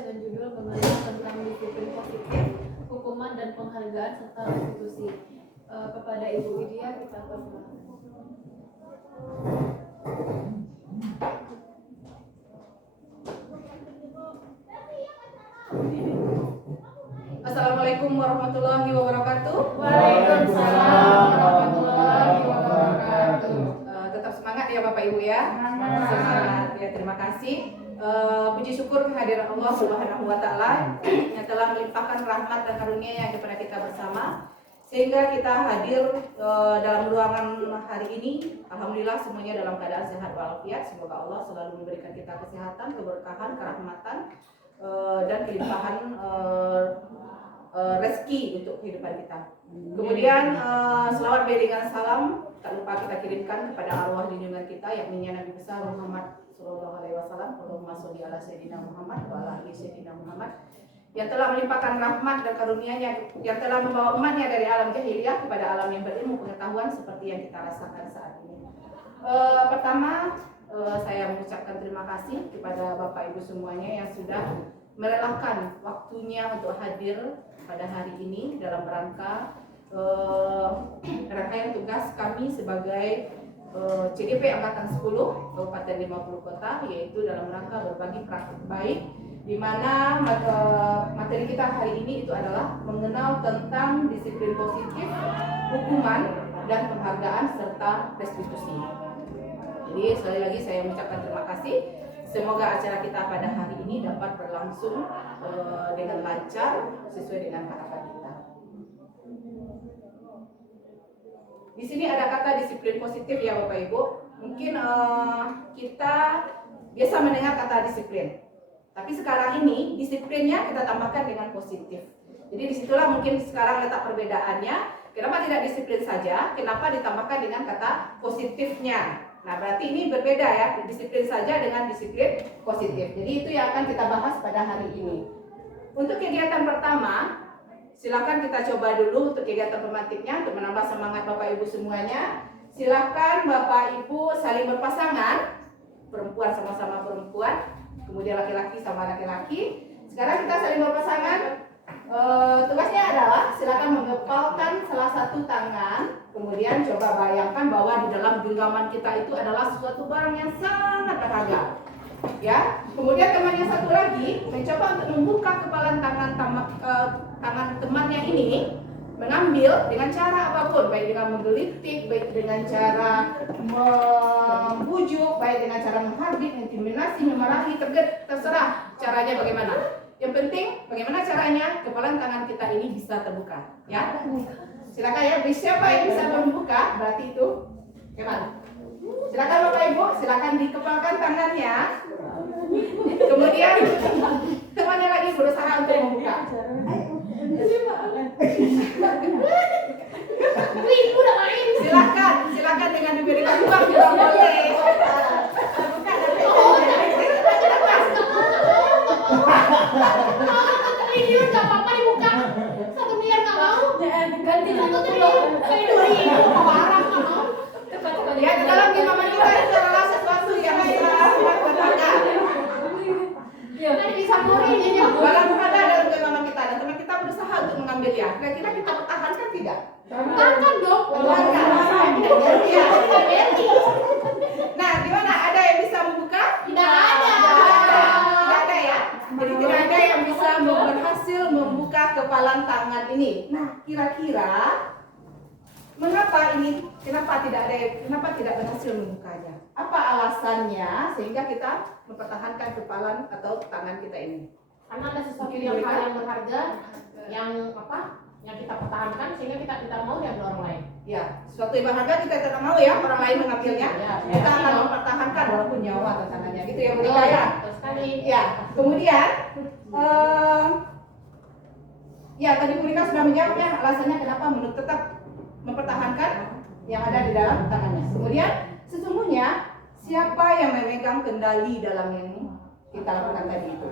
dengan judul Pembahasan tentang disiplin positif, hukuman dan penghargaan serta restitusi. Kepada Ibu Widya kita persilakan. Assalamualaikum warahmatullahi wabarakatuh. Waalaikumsalam warahmatullahi wabarakatuh. Tetap semangat ya Bapak Ibu ya. Semangat ya, terima kasih. Puji syukur kehadiran Allah Subhanahu wa taala yang telah melimpahkan rahmat dan karunia-Nya kepada kita bersama sehingga kita hadir dalam ruangan hari ini. Alhamdulillah semuanya dalam keadaan sehat walafiat. Semoga Allah selalu memberikan kita kesehatan, keberkahan, kerahmatan dan kelimpahan rezeki untuk kehidupan kita. Kemudian selawat beriringan salam tak lupa kita kirimkan kepada arwah junjungan kita yakni Nabi besar Muhammad sallallahu alaihi wasallam. Allahumma sholli ala sayyidina Muhammad wa ala ali sayyidina Muhammad yang telah melimpahkan rahmat dan karunia-Nya, yang telah membawa umatnya dari alam jahiliyah kepada alam yang berilmu pengetahuan seperti yang kita rasakan saat ini. Pertama saya mengucapkan terima kasih kepada Bapak Ibu semuanya yang sudah merelakan waktunya untuk hadir pada hari ini dalam rangka rangkaian tugas kami sebagai CGP Angkatan 10 Kabupaten 50 Kota, yaitu dalam rangka berbagi praktik baik, di mana materi kita hari ini itu adalah mengenal tentang disiplin positif, hukuman dan penghargaan serta restitusi. Jadi sekali lagi saya mengucapkan terima kasih. Semoga acara kita pada hari ini dapat berlangsung dengan lancar sesuai dengan harapan kita. Di sini ada kata disiplin positif ya Bapak Ibu. Mungkin kita biasa mendengar kata disiplin, tapi sekarang ini disiplinnya kita tambahkan dengan positif. Jadi disitulah mungkin sekarang letak perbedaannya. Kenapa tidak disiplin saja? Kenapa ditambahkan dengan kata positifnya? Nah berarti ini berbeda ya, disiplin saja dengan disiplin positif. Jadi itu yang akan kita bahas pada hari ini. Untuk kegiatan pertama, silakan kita coba dulu untuk kegiatan pemantiknya untuk menambah semangat Bapak Ibu semuanya. Silakan Bapak Ibu saling berpasangan, perempuan sama-sama perempuan, kemudian laki-laki sama laki-laki. Sekarang kita saling berpasangan. Tugasnya adalah silakan menggepalkan salah satu tangan, kemudian coba bayangkan bahwa di dalam genggaman kita itu adalah suatu barang yang sangat berharga. Ya, kemudian teman yang satu lagi mencoba untuk membuka kepalan tangan temannya ini, mengambil dengan cara apapun, baik dengan menggelitik, baik dengan cara membujuk, baik dengan cara menghardik, intimidasi, memarahi, terserah caranya bagaimana. Yang penting bagaimana caranya kepalan tangan kita ini bisa terbuka, ya. Silakan ya, siapa yang bisa membuka berarti itu kemal. Silakan Bapak Ibu, silakan dikepalkan tangannya. Kemudian temannya lagi berusaha untuk membuka. Udah main. Silakan dengan diberikan uang juga boleh. Ini udah apa-apa dibuka. 1 miliar nggak mau. Ganti 1 triliun. Kayak 2.000 barang nggak mau. Ya, di dalam genggaman kita itu adalah sesuatu yang sangat berharga. Ya, kan bisa murni ini. Barang berharga dalam genggaman kita dan teman kita berusaha untuk mengambilnya. Kira-kira kita pertahankan tidak? Pertahankan dong. Pertahankan. Ya. Nah, di mana ada yang bisa membuka? Tidak ada. Tidak ada ya. Jadi tidak ada yang bisa berhasil membuka kepalan tangan ini. Nah, kira-kira mengapa ini? Kenapa tidak berhasil membukanya? Apa alasannya sehingga kita mempertahankan kepalan atau tangan kita ini? Karena ada sesuatu yang berharga yang yang kita pertahankan sehingga kita tidak mau diambil orang lain. Ya, sesuatu yang berharga kita tidak mau ya orang lain mengambilnya. Ya, Kita akan mempertahankan walaupun nyawa tantangannya. Gitu ya, Monika ya. Terus sekali. Ya, kemudian ya tadi Monika sudah menjawabnya alasannya kenapa menurut tetap mempertahankan yang ada di dalam tangannya. Kemudian sesungguhnya siapa yang memegang kendali dalam yang kita lakukan tadi itu?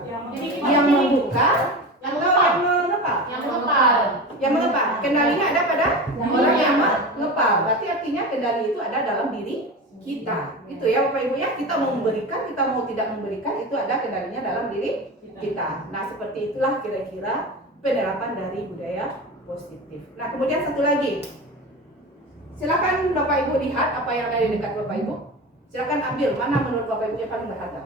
Yang membuka Yang atau mengepal. yang mengepal? Yang mengepal. Yang mengepal. Kendalinya ada pada orang yang mengepal. Berarti artinya kendali itu ada dalam diri kita. Itu ya Bapak Ibu ya, kita mau memberikan, kita mau tidak memberikan, itu ada kendalinya dalam diri kita. Nah, seperti itulah kira-kira penerapan dari budaya positif. Nah, kemudian satu lagi. Silakan Bapak Ibu lihat apa yang ada di dekat Bapak Ibu. Silakan ambil mana menurut Bapak Ibu yang paling berharga.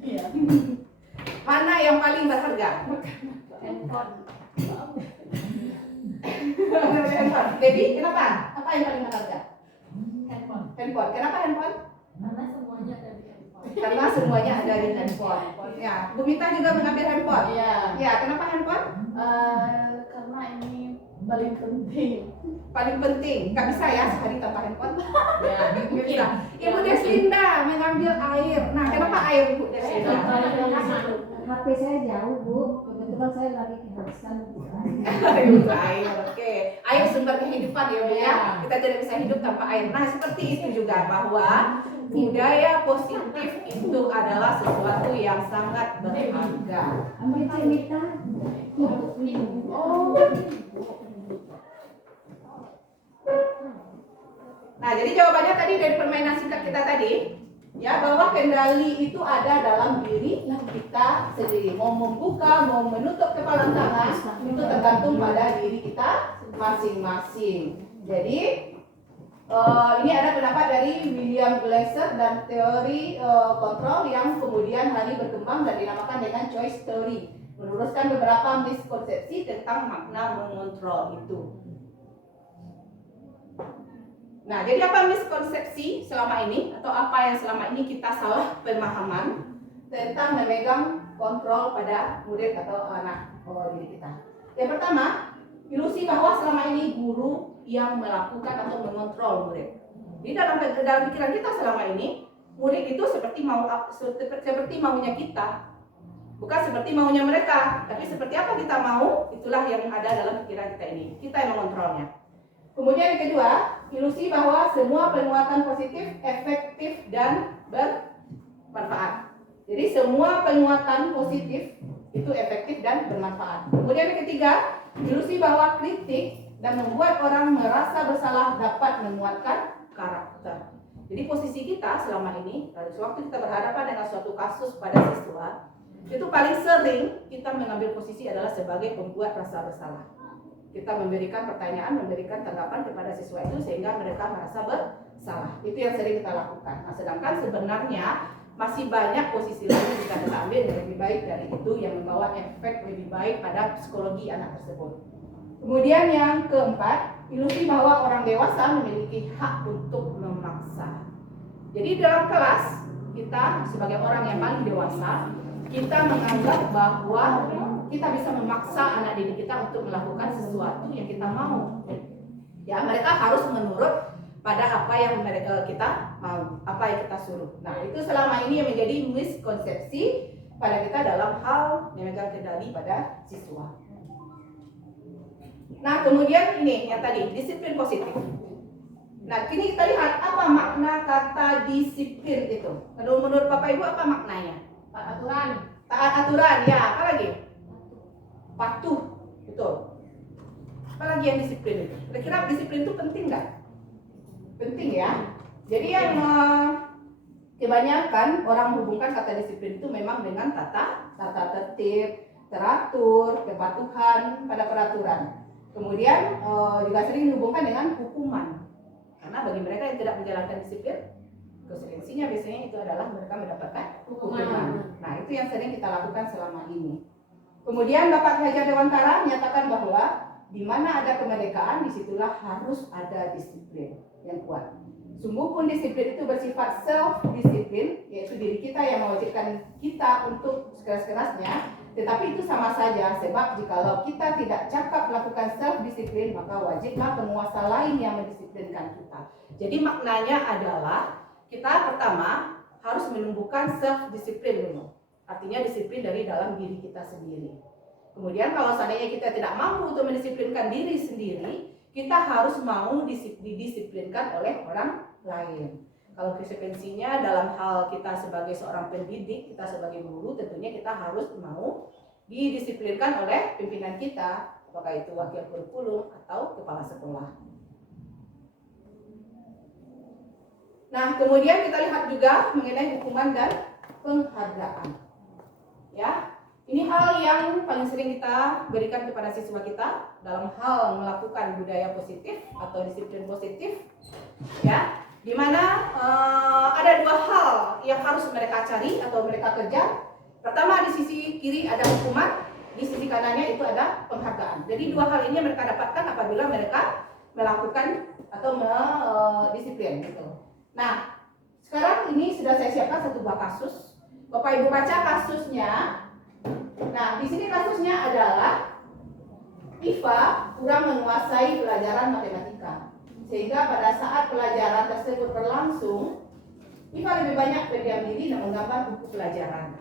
Iya. Mana yang paling berharga? Handphone. Handphone. Debbie, kenapa? Apa yang paling berharga? Handphone. Handphone. Kenapa handphone? Karena semuanya ada di handphone. Karena semuanya ada di handphone. Ya, Bu Mita juga mengambil handphone. Iya. Ya, kenapa handphone? Karena ini paling penting. Paling penting. Nggak bisa ya sehari tanpa handphone. Ya, Nggak bisa. Ibu Deslinda mengambil air. Nah, kenapa air Ibu Deslinda? HP saya jauh, Bu. Kebetulan saya lagi kehabisan. Ibu air, oke. Air sumber kehidupan ya Bu ya. Kita tidak bisa hidup tanpa air. Nah, seperti itu juga bahwa budaya positif itu adalah sesuatu yang sangat berharga. Ambil cerita. Oh. Nah, jadi jawabannya tadi dari permainan singkat kita tadi, ya, bahwa kendali itu ada dalam diri kita sendiri. Mau membuka, mau menutup kepala tangan, itu tergantung pada diri kita masing-masing. Jadi, ini ada pendapat dari William Glasser dan teori kontrol yang kemudian hari berkembang dan dinamakan dengan choice theory, meluruskan beberapa miskonsepsi tentang makna mengontrol itu. Nah, jadi apa miskonsepsi selama ini atau apa yang selama ini kita salah pemahaman tentang memegang kontrol pada murid atau anak didik kita? Yang pertama, ilusi bahwa selama ini guru yang melakukan atau mengontrol murid. Di dalam pikiran kita selama ini, murid itu seperti maunya kita. Bukan seperti maunya mereka, tapi seperti apa kita mau, itulah yang ada dalam pikiran kita ini. Kita yang mengontrolnya. Kemudian yang kedua, ilusi bahwa semua penguatan positif efektif dan bermanfaat. Jadi semua penguatan positif itu efektif dan bermanfaat. Kemudian yang ketiga, ilusi bahwa kritik dan membuat orang merasa bersalah dapat menguatkan karakter. Jadi posisi kita selama ini, pada waktu kita berhadapan dengan suatu kasus pada siswa, itu paling sering kita mengambil posisi adalah sebagai pembuat rasa bersalah. Kita memberikan pertanyaan, memberikan tanggapan kepada siswa itu sehingga mereka merasa bersalah. Itu yang sering kita lakukan. Nah, sedangkan sebenarnya masih banyak posisi lain yang kita ambil yang lebih baik dari itu, yang membawa efek lebih baik pada psikologi anak tersebut. Kemudian yang keempat, ilusi bahwa orang dewasa memiliki hak untuk memaksa. Jadi dalam kelas, kita sebagai orang yang paling dewasa, kita menganggap bahwa kita bisa memaksa anak didik kita untuk melakukan sesuatu yang kita mau. Ya, mereka harus menurut pada apa yang kita mau, apa yang kita suruh. Nah, itu selama ini yang menjadi miskonsepsi pada kita dalam hal memegang kendali pada siswa. Nah, kemudian ini yang tadi, disiplin positif. Nah, kini kita lihat apa makna kata disiplin itu. Menurut Bapak Ibu apa maknanya? Taat aturan. Taat aturan, ya. Apa lagi? Patuh, betul. Apalagi yang disiplin itu? Kira-kira disiplin itu penting nggak? Penting ya. Jadi yang kebanyakan orang menghubungkan kata disiplin itu memang dengan tata tertib, teratur, kepatuhan pada peraturan. Kemudian juga sering dihubungkan dengan hukuman. Karena bagi mereka yang tidak menjalankan disiplin, konsekuensinya biasanya itu adalah mereka mendapatkan hukuman. Nah, itu yang sering kita lakukan selama ini. Kemudian Bapak Hajar Dewantara menyatakan bahwa di mana ada kemerdekaan, disitulah harus ada disiplin yang kuat. Sungguh pun disiplin itu bersifat self-disiplin, yaitu diri kita yang mewajibkan kita untuk sekeras-kerasnya. Tetapi itu sama saja, sebab jikalau kita tidak cakap melakukan self-disiplin, maka wajiblah penguasa lain yang mendisiplinkan kita. Jadi maknanya adalah kita pertama harus menumbuhkan self-disiplin dulu. Artinya disiplin dari dalam diri kita sendiri. Kemudian kalau seandainya kita tidak mampu untuk mendisiplinkan diri sendiri, kita harus mau didisiplinkan oleh orang lain. Kalau konsekuensinya dalam hal kita sebagai seorang pendidik, kita sebagai guru, tentunya kita harus mau didisiplinkan oleh pimpinan kita, apakah itu wakil kurikulum atau kepala sekolah. Nah, kemudian kita lihat juga mengenai hukuman dan penghargaan. Ya, ini hal yang paling sering kita berikan kepada siswa kita dalam hal melakukan budaya positif atau disiplin positif. Ya, di mana ada dua hal yang harus mereka cari atau mereka kejar. Pertama, di sisi kiri ada hukuman, di sisi kanannya itu ada penghargaan. Jadi dua hal ini mereka dapatkan apabila mereka melakukan atau disiplin gitu. Nah, sekarang ini sudah saya siapkan satu buah kasus. Bapak Ibu baca kasusnya. Nah, di sini kasusnya adalah Iva kurang menguasai pelajaran matematika. Sehingga pada saat pelajaran tersebut berlangsung, Iva lebih banyak berdiam diri dan menggambar buku pelajaran.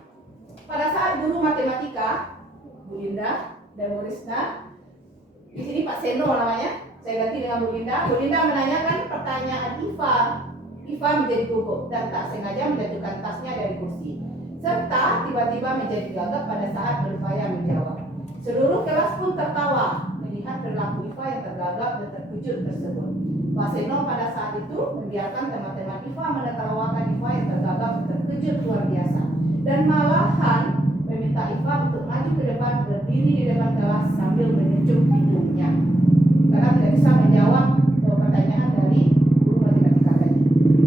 Pada saat guru matematika, Bu Linda dan Bu Risna, di sini Pak Seno namanya, saya ganti dengan Bu Linda. Bu Linda menanyakan pertanyaan Iva. Iva menjadi gugup dan tak sengaja menjatuhkan tasnya dari kursi, serta tiba-tiba menjadi gagap pada saat berupaya menjawab. Seluruh kelas pun tertawa melihat perilaku Iva yang tergagap dan terkejut tersebut. Pak Seno pada saat itu membiarkan teman-teman Iva menertawakan Iva yang tergagap dan terkejut luar biasa, dan malahan meminta Iva untuk maju ke depan, berdiri di depan kelas sambil menunjuk hidungnya karena tidak bisa menjawab pertanyaan dari guru matematika tadi.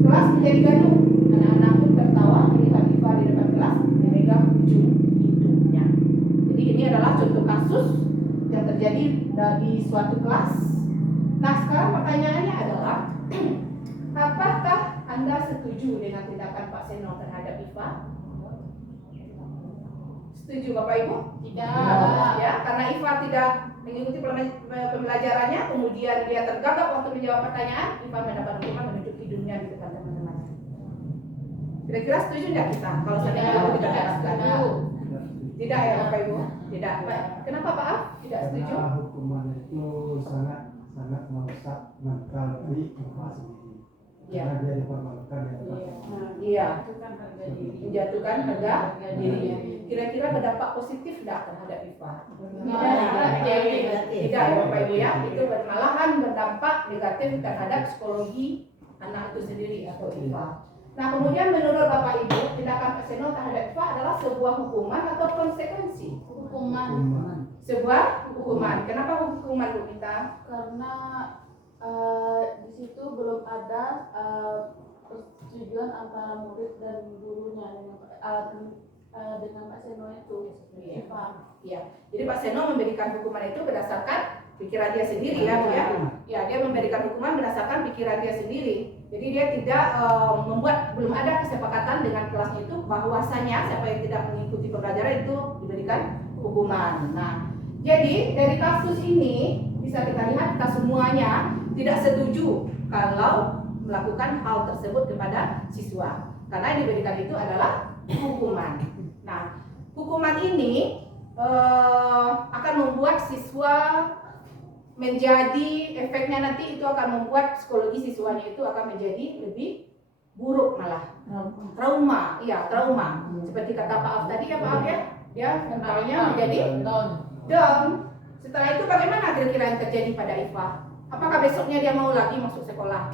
Kelas menjadi gaduh, anak-anak pun tertawa melihat Iva di depan kelas memegang ujung hidungnya. Jadi ini adalah contoh kasus yang terjadi di suatu kelas. Nah, sekarang pertanyaannya adalah apakah Anda setuju dengan tindakan Pak Seno terhadap Iva? Setuju Bapak Ibu? Tidak. Ya, karena Iva tidak mengikuti pembelajarannya, kemudian dia tergagap waktu menjawab pertanyaan, Iva mendapat hukuman menunjuk hidungnya di depan teman-teman. Kira-kira setuju nggak kita? Kalau seandainya itu kita terapkan? Tidak ya Bapak Ibu? Tidak. Kenapa Pak Af? Tidak setuju? Karena hukuman itu sangat merusak mental dari Iva sendiri. Iya. Karena dia dipermalukan di depan teman. Iya. Menjatuhkan harga diri. Kira-kira berdampak positif tidak terhadap Iva? Tidak ya Bapak Ibu ya. Itu malahan berdampak negatif terhadap psikologi anak itu sendiri atau Iva. Nah, kemudian menurut Bapak Ibu, tindakan Pak Seno terhadap Iva adalah sebuah hukuman atau konsekuensi? Hukuman. Sebuah hukuman. Kenapa hukuman Bu Mita? Karena di situ belum ada persetujuan antara murid dan gurunya dengan Pak Seno itu. Iya. Jadi Pak Seno memberikan hukuman itu berdasarkan pikiran dia sendiri ya, Bu ya. Ya, dia memberikan hukuman berdasarkan pikiran dia sendiri. Jadi dia tidak belum ada kesepakatan dengan kelasnya itu bahwasanya siapa yang tidak mengikuti pembelajaran itu diberikan hukuman. Nah, jadi dari kasus ini bisa kita lihat kita semuanya tidak setuju kalau melakukan hal tersebut kepada siswa, karena yang diberikan itu adalah hukuman. Nah, hukuman ini akan membuat siswa menjadi, efeknya nanti itu akan membuat psikologi siswanya itu akan menjadi lebih buruk, malah trauma. Iya, trauma. Seperti kata Pak Af tadi ya Pak Af ya, dia mentalnya menjadi down. Setelah itu bagaimana kira-kira yang terjadi pada Iva? Apakah besoknya dia mau lagi masuk sekolah?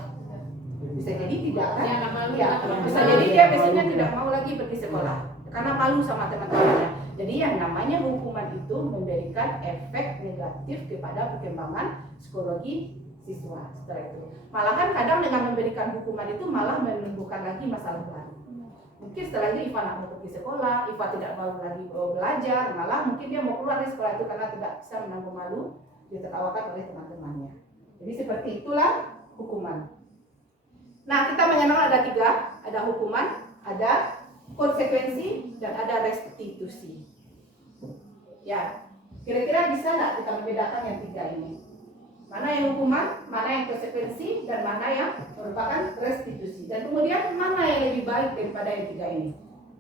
Bisa jadi tidak kan? Ya, bisa jadi dia besoknya tidak mau lagi pergi sekolah karena malu sama teman-temannya. Jadi yang namanya hukuman itu memberikan efek negatif kepada perkembangan psikologi siswa setelah itu. Malahan kadang dengan memberikan hukuman itu malah menimbulkan lagi masalah baru. Mungkin setelah itu Iva tidak mau pergi sekolah, Iva tidak mau lagi belajar, malah mungkin dia mau keluar dari sekolah itu karena tidak bisa menanggung malu, ditertawakan oleh teman-temannya. Jadi seperti itulah hukuman. Nah, kita mengenal ada tiga, ada hukuman, ada konsekuensi, dan ada restitusi. Ya, kira-kira bisa nggak kita membedakan yang tiga ini? Mana yang hukuman, mana yang konsekuensi, dan mana yang merupakan restitusi. Dan kemudian mana yang lebih baik daripada yang tiga ini?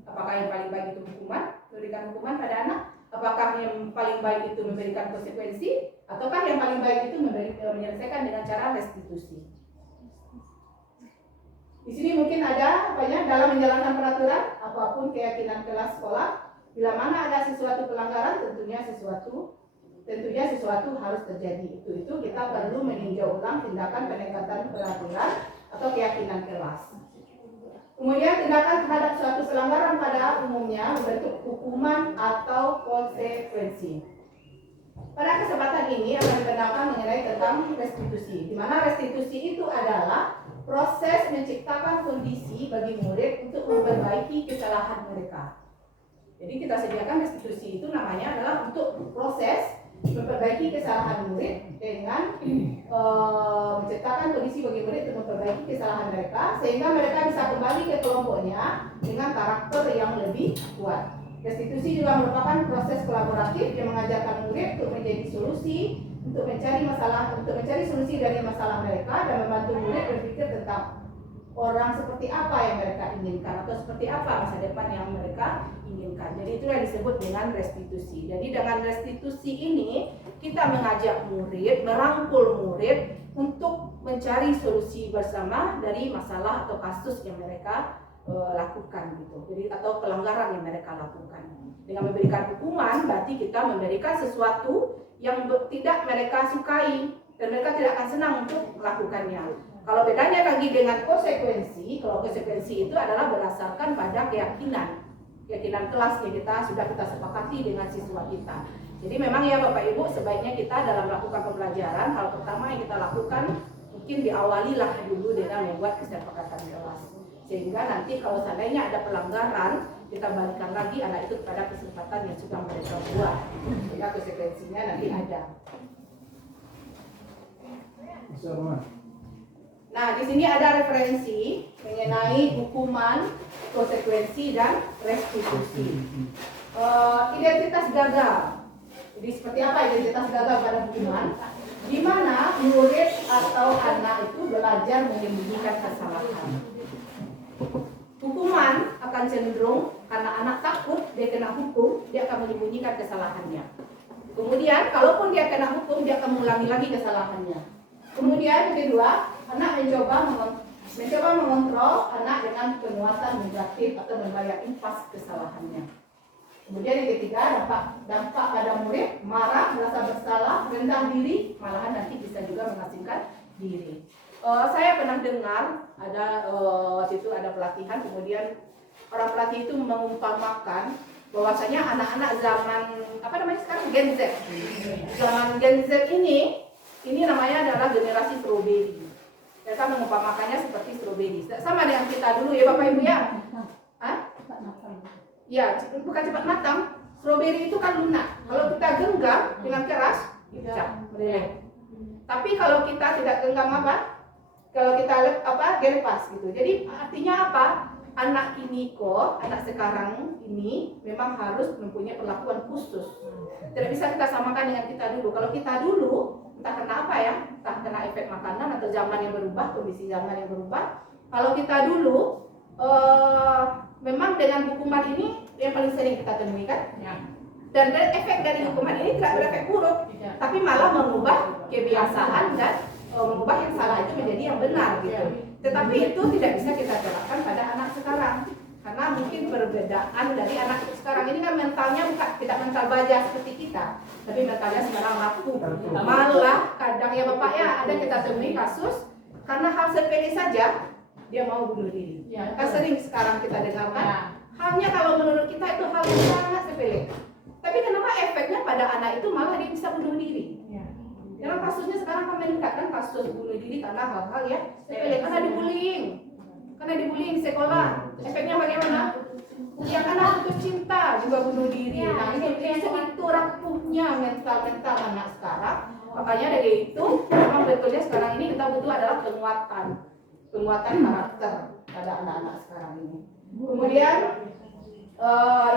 Apakah yang paling baik itu hukuman, memberikan hukuman pada anak? Apakah yang paling baik itu memberikan konsekuensi? Ataukah yang paling baik itu menyelesaikan dengan cara restitusi? Di sini mungkin ada dalam menjalankan peraturan, apapun keyakinan kelas sekolah, bila mana ada sesuatu pelanggaran, tentunya sesuatu harus terjadi. Itu kita perlu meninjau ulang tindakan penegakan peraturan atau keyakinan kelas. Kemudian tindakan terhadap suatu pelanggaran pada umumnya membentuk hukuman atau konsekuensi. Pada kesempatan ini akan dikenalkan mengenai tentang restitusi, di mana restitusi itu adalah proses menciptakan kondisi bagi murid untuk memperbaiki kesalahan mereka. Jadi kita sediakan restitusi itu namanya adalah untuk proses memperbaiki kesalahan murid dengan menciptakan kondisi bagi murid untuk memperbaiki kesalahan mereka sehingga mereka bisa kembali ke kelompoknya dengan karakter yang lebih kuat. Restitusi juga merupakan proses kolaboratif yang mengajarkan murid untuk mencari solusi dari masalah mereka dan membantu murid berpikir tentang orang seperti apa yang mereka inginkan atau seperti apa masa depan yang mereka inginkan. Jadi itu yang disebut dengan restitusi. Jadi dengan restitusi ini kita mengajak murid, merangkul murid untuk mencari solusi bersama dari masalah atau kasus yang mereka lakukan gitu. Jadi atau pelanggaran yang mereka lakukan. Dengan memberikan hukuman berarti kita memberikan sesuatu yang tidak mereka sukai dan mereka tidak akan senang untuk melakukannya. Kalau bedanya lagi dengan konsekuensi, kalau konsekuensi itu adalah berdasarkan pada keyakinan kelas yang sudah kita sepakati dengan siswa kita. Jadi memang ya Bapak Ibu, sebaiknya kita dalam melakukan pembelajaran, hal pertama yang kita lakukan mungkin diawalilah dulu dengan membuat kesepakatan kelas. Sehingga nanti kalau seandainya ada pelanggaran, kita balikan lagi anak itu pada kesempatan yang sudah mereka buat. Sehingga konsekuensinya nanti ada. Nah, di sini ada referensi mengenai hukuman, konsekuensi, dan restitusi. Identitas gagal. Jadi seperti apa identitas gagal pada hukuman? Di mana murid atau anak itu belajar menyembunyikan kesalahan. Hukuman akan cenderung karena anak takut dia kena hukum, dia akan menyembunyikan kesalahannya. Kemudian, kalaupun dia kena hukum, dia akan mengulangi lagi kesalahannya. Kemudian kedua, anak mencoba mengontrol anak dengan penguatan negatif atau membayar impas kesalahannya. Kemudian yang ketiga, dampak pada murid marah, merasa bersalah, rendah diri, malahan nanti bisa juga mengasingkan diri. Saya pernah dengar waktu itu ada pelatihan, kemudian orang pelatih itu mengumpamakan bahwasanya anak-anak zaman sekarang Gen Z. Zaman Gen Z ini namanya adalah generasi strawberry. Mereka mengumpamakannya seperti strawberry. Sama dengan kita dulu ya Bapak Ibu ya. Ya, bukan cepat matang. Strawberry itu kan lunak. Kalau kita genggam dengan keras, bisa meleleh. Tapi kalau kita tidak genggam kalau kita lepas gitu. Jadi artinya apa? Anak sekarang ini memang harus mempunyai perlakuan khusus. Tidak bisa kita samakan dengan kita dulu. Kalau kita dulu, entah kena apa ya, entah kena efek makanan atau zaman yang berubah, kondisi zaman yang berubah. Kalau kita dulu, memang dengan hukuman ini yang paling sering kita temui kan? Ya. Dan efek dari hukuman ini tidak berefek buruk, tapi malah mengubah kebiasaan dan mengubah yang salah itu menjadi yang benar gitu. Tetapi itu tidak bisa kita terapkan pada anak sekarang karena mungkin perbedaan dari anak sekarang ini kan mentalnya tidak mental baja seperti kita, tapi mentalnya sekarang laku. Malah kadang ya Bapak ya ada kita temui kasus karena hal sepele saja dia mau bunuh diri. Kan sering sekarang kita dengarkan. Hanya kalau menurut kita itu hal yang sangat sepele. Tapi kenapa efeknya pada anak itu malah dia bisa bunuh diri? Dalam kasusnya sekarang kan meningkatkan kasus bunuh diri karena hal-hal ya sepele, karena dibullying sekolah. Efeknya bagaimana? Yang anak putus cinta juga bunuh diri. Nah itu rapuhnya mental anak sekarang. Makanya dari itu memang betulnya sekarang ini kita butuh adalah penguatan karakter pada anak-anak sekarang ini. Kemudian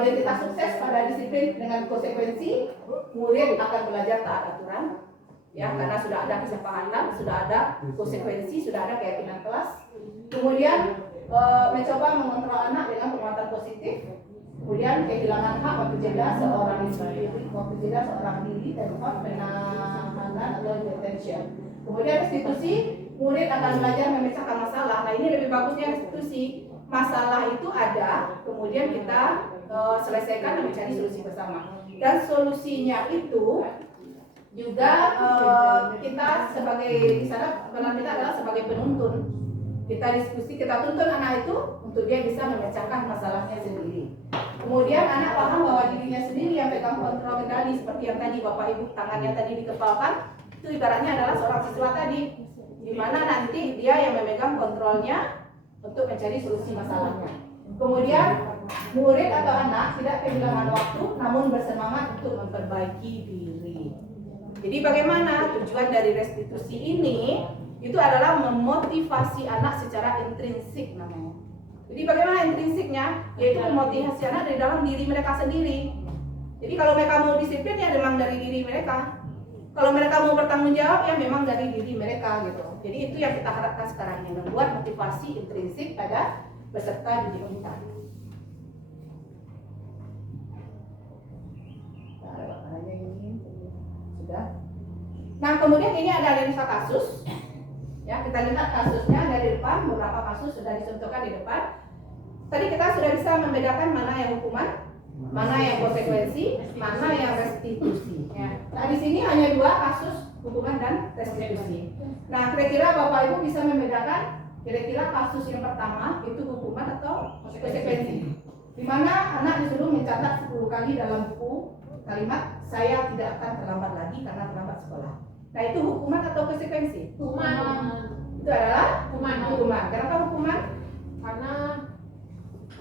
identitas sukses pada disiplin dengan konsekuensi, murid akan belajar taat aturan. Ya, karena sudah ada kesepakatan, sudah ada konsekuensi, sudah ada keyakinan kelas. Kemudian mencoba mengontrol anak dengan penguatan positif. Kemudian kehilangan hak waktu jeda seorang diri dan hak penahanan atau detention. Kemudian restitusi, murid akan belajar memecahkan masalah. Nah ini lebih bagusnya restitusi. Masalah itu ada, kemudian kita selesaikan dan mencari solusi bersama. Dan solusinya itu juga kita sebagai di sana peran kita adalah sebagai penuntun. kita diskusi, kita tuntun anak itu untuk dia bisa memecahkan masalahnya sendiri. Kemudian anak paham bahwa dirinya sendiri yang pegang kontrol kendali, seperti yang tadi Bapak Ibu tangannya tadi dikepalkan, itu ibaratnya adalah seorang siswa tadi, di mana nanti dia yang memegang kontrolnya untuk mencari solusi masalahnya. Kemudian murid atau anak tidak kehilangan waktu, namun bersemangat untuk memperbaiki diri. Jadi bagaimana tujuan dari restitusi ini? Itu adalah memotivasi anak secara intrinsik namanya. Jadi bagaimana intrinsiknya? Yaitu memotivasi anak dari dalam diri mereka sendiri. Jadi kalau mereka mau disiplin ya memang dari diri mereka. Kalau mereka mau bertanggung jawab ya memang dari diri mereka gitu. Jadi itu yang kita harapkan sekarang ini, membuat motivasi intrinsik pada peserta didik kita. Sudah. Nah kemudian ini ada lensa kasus. Ya, kita lihat kasusnya dari depan, beberapa kasus sudah dicontohkan di depan. Tadi kita sudah bisa membedakan mana yang hukuman, mana yang konsekuensi, mana yang restitusi. Ya. Nah di sini hanya 2 kasus hukuman dan restitusi. Nah kira-kira Bapak Ibu bisa membedakan kira-kira kasus yang pertama itu hukuman atau konsekuensi. Di mana anak disuruh mencatat 10 kali dalam buku kalimat saya tidak akan terlambat lagi karena terlambat sekolah. Nah itu hukuman atau konsekuensi? Hukuman. Itu adalah hukuman. Kenapa hukuman? Karena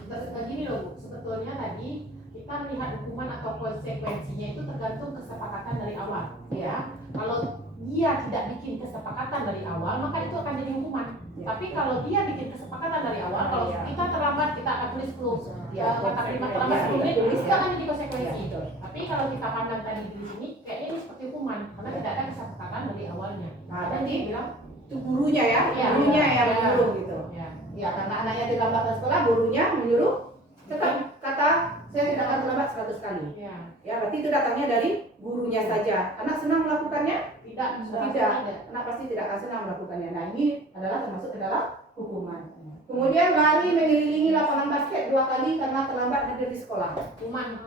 begini loh Bu, sebetulnya tadi kita melihat hukuman atau konsekuensinya itu tergantung kesepakatan dari awal. Ya, kalau dia tidak bikin kesepakatan dari awal, maka itu akan jadi hukuman. Ya. Tapi kalau dia bikin kesepakatan dari awal, kalau kita terlambat kita akan tulis 10 kata kalimat terlambat 10 menit, itu akan jadi konsekuensi. Tapi kalau kita pandang tadi di sini, kayaknya ini seperti hukuman karena tidak ada kesepakatan dari awalnya. Nah, Dan tadi dia bilang itu gurunya ya, Ya, gurunya ya, yang ya. menyuruh gitu. ya, Ya karena anaknya terlambat ke sekolah, gurunya menyuruh tetap kata saya tidak akan terlambat 100 kali. ya, Ya berarti itu datangnya dari gurunya saja. Anak senang melakukannya? tidak Tidak. Anak pasti tidak akan senang melakukannya. Nah ini adalah termasuk adalah hukuman. Kemudian lari mengelilingi lapangan basket 2 kali karena terlambat hadir di sekolah. hukuman.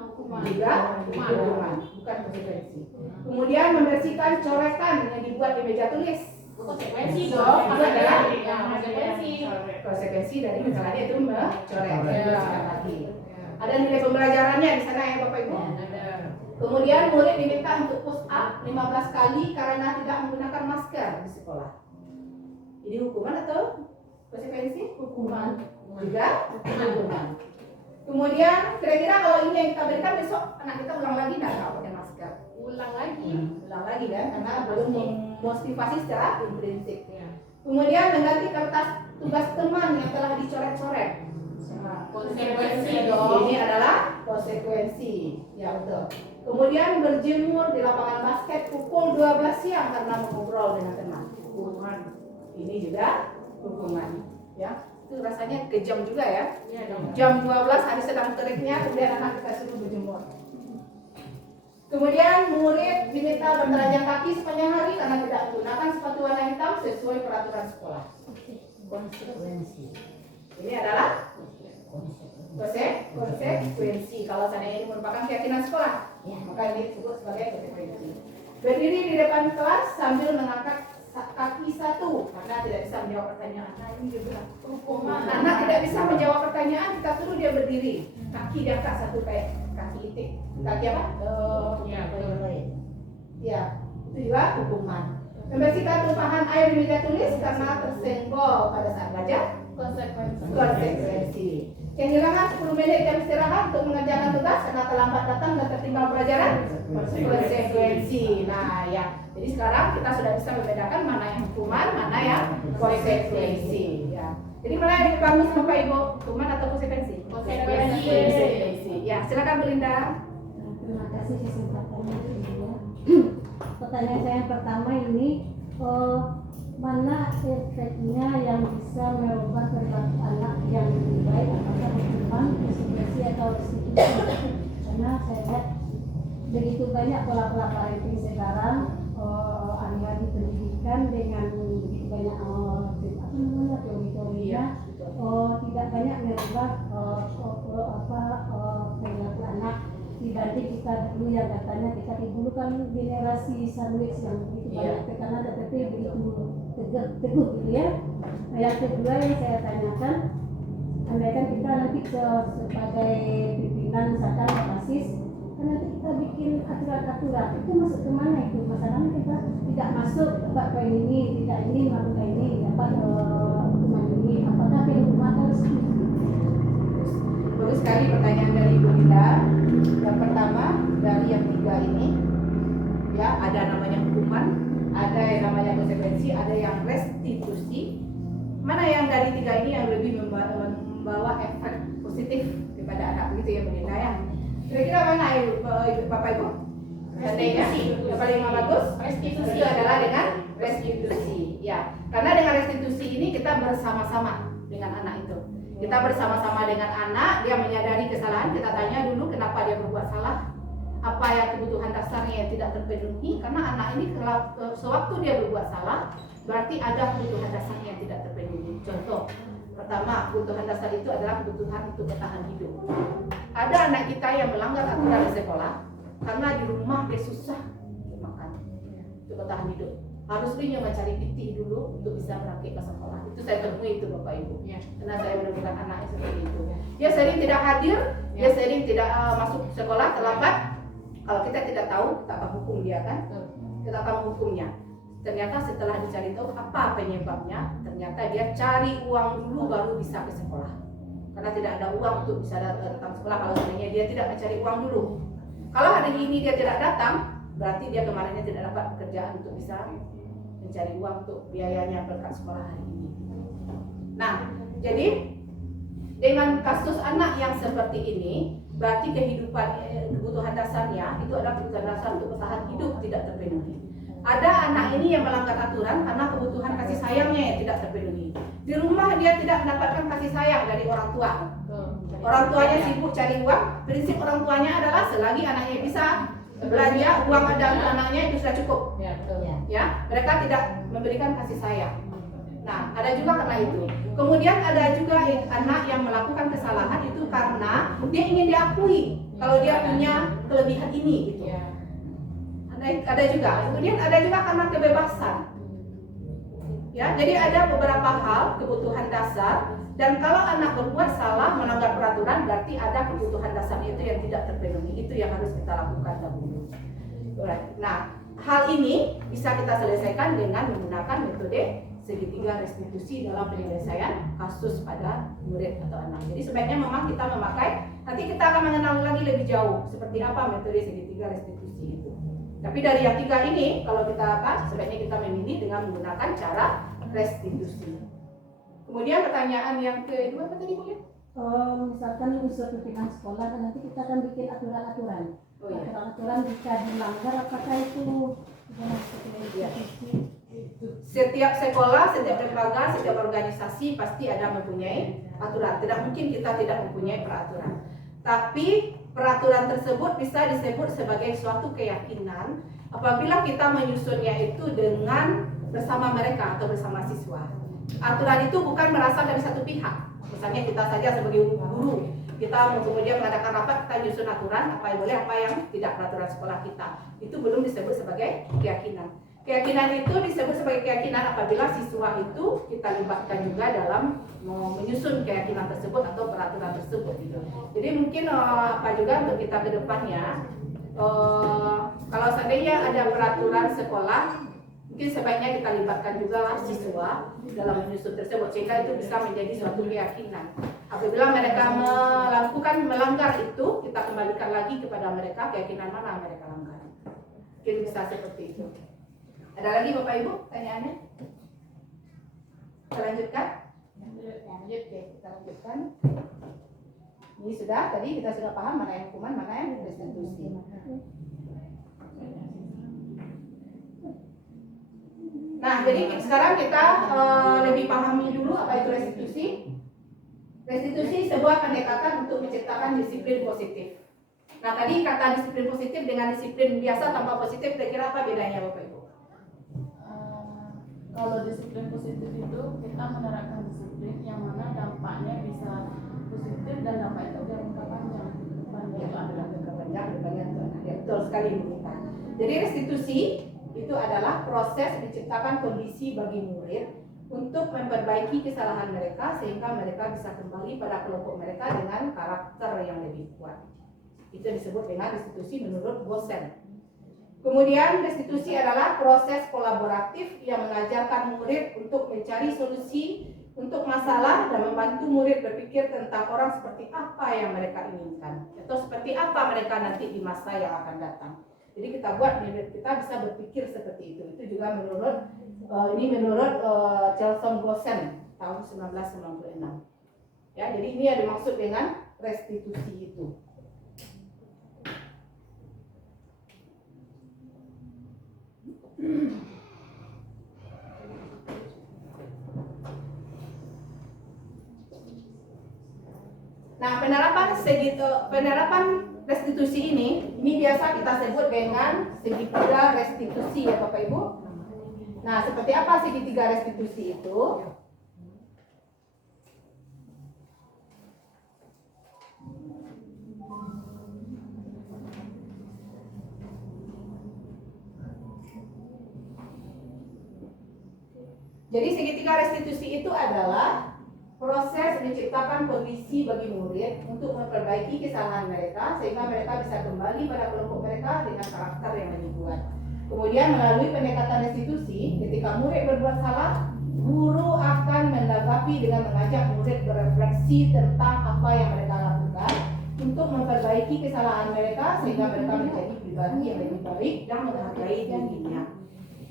Juga hukuman, bukan konsekuensi. Kemudian membersihkan coretan yang dibuat di meja tulis. Konsekuensi dong, Itu adalah ya, konsekuensi. konsekuensi dari kesalahannya itu mencoret, membersihkan lagi. Ada nilai pembelajarannya di sana ya Bapak Ibu. Kemudian murid diminta untuk push up 15 kali karena tidak menggunakan masker di sekolah. Jadi hukuman atau konsekuensi? Hukuman. Juga hukuman. Kemudian kira-kira kalau ini yang kita berikan besok anak kita ulang lagi nggak kalau pakai masker? Ulang lagi. Ulang lagi kan? Karena belum memotivasi secara intrinsik. Ya. Kemudian mengganti kertas tugas teman yang telah dicoret-coret. Konsekuensi dong. Ini adalah konsekuensi. Ya betul. Kemudian berjemur di lapangan basket pukul 12 siang karena mengobrol dengan teman. Hukuman. Ini juga hukuman. Ya, itu rasanya kejam juga ya. Iya dong. Jam 12 hari sedang teriknya, kemudian anak kita suruh berjemur. Kemudian murid diminta bertelanjang kaki sepanjang hari karena tidak menggunakan sepatu warna hitam sesuai peraturan sekolah. Konsekuensi. Ini adalah konsekuensi. Kalau seandainya ini merupakan keyakinan sekolah, maka ini disebut sebagai konsekuensi. Berdiri di depan kelas sambil mengangkat kaki 1 karena tidak bisa menjawab pertanyaan. Nah ini juga hukuman. Anak tidak bisa menjawab pertanyaan, kita suruh dia berdiri. Kaki diangkat 1 kayak kaki itik. Kaki apa? Ya, itu juga hukuman. Membersihkan tumpahan air di meja tulis karena tersenggol pada saat belajar. Konsekuensi. Kehilangan 10 menit jam istirahat untuk mengerjakan tugas karena terlambat datang dan tertinggal pelajaran. Konsekuensi. Nah ya, jadi sekarang kita sudah bisa membedakan mana yang hukuman, mana yang konsekuensi. Ya. Jadi mana yang dibangun Bapak Ibu, hukuman atau konsekuensi? Konsekuensi. Ya, silakan Belinda. Terima kasih kesempatannya Ibu. Pertanyaan saya yang pertama ini, mana efeknya yang bisa merubah perilaku anak yang lebih baik, apakah hukuman, konsekuensi atau restitusi? Karena saya lihat begitu banyak pola-pola parenting sekarang, anak pendidikan dengan begitu banyak teori-teorinya, tidak banyak merubah perilaku anak, tidak Jadi kita dulu yang katanya kita dulu kan generasi sandwich yang begitu banyak tekanan tetapi begitu teguh gitu ya. Nah, yang kedua yang saya tanyakan, andaikan kita nanti sebagai pimpinan misalkan basis, kan nanti kita bikin aturan-aturan itu masuk ke mana itu? Masalahnya kita tidak masuk dapat poin ini, tidak ini melakukan ini, dapat hukuman ini. Apakah hukuman harus Bagus sekali pertanyaan dari Ibu Linda. Yang pertama dari yang 3 ini, ya ada namanya hukuman, ada yang namanya konsekuensi, ada yang restitusi. Mana yang dari 3 ini yang lebih membawa efek positif kepada anak, begitu ya Bu Linda ya? Kira-kira mana Ibu, Bapak Ibu? Restitusi. Yang paling bagus restitusi adalah dengan restitusi. Ya, karena dengan restitusi ini kita bersama-sama dengan anak itu. Kita bersama-sama dengan anak, dia menyadari kesalahan, kita tanya dulu kenapa dia berbuat salah, apa yang kebutuhan dasarnya yang tidak terpenuhi, karena anak ini kalau sewaktu dia berbuat salah, berarti ada kebutuhan dasarnya yang tidak terpenuhi. Contoh, pertama, kebutuhan dasar itu adalah kebutuhan untuk bertahan hidup. Ada anak kita yang melanggar aturan di sekolah, karena di rumah dia susah untuk makan, untuk bertahan hidup. Harus dia mencari pitih dulu untuk bisa berangkat ke sekolah. Itu saya temui itu Bapak Ibu. Karena saya menemukan anaknya seperti itu. Dia sering tidak hadir, dia sering tidak masuk sekolah terlambat. Kalau kita tidak tahu, kita akan hukum dia kan? Kita akan hukumnya. Ternyata setelah dicari tahu apa penyebabnya, ternyata dia cari uang dulu baru bisa ke sekolah. Karena tidak ada uang untuk bisa datang sekolah kalau sebenarnya dia tidak mencari uang dulu. Kalau hari ini dia tidak datang, berarti dia kemarinnya tidak dapat pekerjaan untuk bisa mencari uang untuk biayanya berkat sekolah hari ini. Nah, jadi dengan kasus anak yang seperti ini, berarti kehidupan kebutuhan dasarnya itu adalah kebutuhan dasar untuk bertahan hidup tidak terpenuhi. Ada anak ini yang melanggar aturan karena kebutuhan kasih sayangnya yang tidak terpenuhi. Di rumah dia tidak mendapatkan kasih sayang dari orang tua. Orang tuanya sibuk cari uang. Prinsip orang tuanya adalah selagi anaknya bisa belanja, uang ada untuk anaknya itu sudah cukup. Ya, mereka tidak memberikan kasih sayang. Nah, ada juga karena itu. Kemudian ada juga anak yang melakukan kesalahan itu karena dia ingin diakui kalau dia punya kelebihan ini gitu. Ada juga. Kemudian ada juga karena kebebasan. Ya, jadi ada beberapa hal kebutuhan dasar dan kalau anak berbuat salah melanggar peraturan berarti ada kebutuhan dasarnya itu yang tidak terpenuhi. Itu yang harus kita lakukan dahulu. Nah, hal ini bisa kita selesaikan dengan menggunakan metode segitiga restitusi dalam penyelesaian kasus pada murid atau anak. Jadi sebaiknya memang kita memakai, nanti kita akan mengenal lagi lebih jauh seperti apa metode segitiga restitusi itu. Tapi dari yang 3 ini, kalau kita sebaiknya kita memilih dengan menggunakan cara restitusi. Kemudian pertanyaan yang kedua apa tadi Bu? Misalkan unsur pimpinan sekolah kan nanti kita akan bikin aturan-aturan. Aturan-aturan jika dilanggar apakah itu setiap sekolah, setiap lembaga, setiap organisasi pasti ada mempunyai aturan. Tidak mungkin kita tidak mempunyai peraturan. Tapi peraturan tersebut bisa disebut sebagai suatu keyakinan apabila kita menyusunnya itu dengan bersama mereka atau bersama siswa. Aturan itu bukan berasal dari satu pihak. Misalnya kita saja sebagai guru, kita kemudian mengadakan rapat, kita nyusun aturan apa yang boleh, apa yang tidak, peraturan sekolah kita. Itu belum disebut sebagai keyakinan. Keyakinan itu disebut sebagai keyakinan apabila siswa itu kita libatkan juga dalam menyusun keyakinan tersebut atau peraturan tersebut. Jadi mungkin apa juga untuk kita ke depannya, kalau seandainya ada peraturan sekolah, mungkin sebaiknya kita libatkan juga siswa dalam menyusun tersebut sehingga itu bisa menjadi suatu keyakinan. Apabila mereka melanggar itu, kita kembalikan lagi kepada mereka keyakinan mana mereka langgar. Mungkin bisa seperti itu. Ada lagi Bapak Ibu pertanyaannya? Kita lanjutkan? Lanjut, kita lanjutkan. Ini sudah, tadi kita sudah paham mana yang hukuman, mana yang restitusi. Nah, jadi sekarang kita lebih pahami dulu apa itu restitusi. Restitusi sebuah pendekatan untuk menciptakan disiplin positif. Nah, tadi kata disiplin positif dengan disiplin biasa tanpa positif, kira-kira apa bedanya Bapak Ibu? Kalau disiplin positif itu kita menerapkan disiplin yang mana dampaknya bisa positif dan dampaknya itu jangka panjang. Itu adalah jangka panjang. jenjang pendidikan untuk anak. Ya, betul sekali Bu Rita. Jadi restitusi itu adalah proses menciptakan kondisi bagi murid untuk memperbaiki kesalahan mereka sehingga mereka bisa kembali pada kelompok mereka dengan karakter yang lebih kuat. Itu disebut dengan restitusi menurut Gosen. Kemudian restitusi adalah proses kolaboratif yang mengajarkan murid untuk mencari solusi untuk masalah dan membantu murid berpikir tentang orang seperti apa yang mereka inginkan atau seperti apa mereka nanti di masa yang akan datang. Jadi kita buat murid kita bisa berpikir seperti itu. Itu juga menurut Charles Gosen tahun 1996. Ya, jadi ini yang dimaksud dengan restitusi itu. Nah, penerapan restitusi ini biasa kita sebut dengan segitiga restitusi ya Bapak Ibu. Nah, seperti apa segitiga restitusi itu? Jadi segitiga restitusi itu adalah proses menciptakan kondisi bagi murid untuk memperbaiki kesalahan mereka sehingga mereka bisa kembali pada kelompok mereka dengan karakter yang lebih kuat. Kemudian melalui pendekatan restitusi, ketika murid berbuat salah, guru akan menanggapi dengan mengajak murid berefleksi tentang apa yang mereka lakukan untuk memperbaiki kesalahan mereka sehingga mereka menjadi pribadi yang lebih baik dan menghargai dirinya.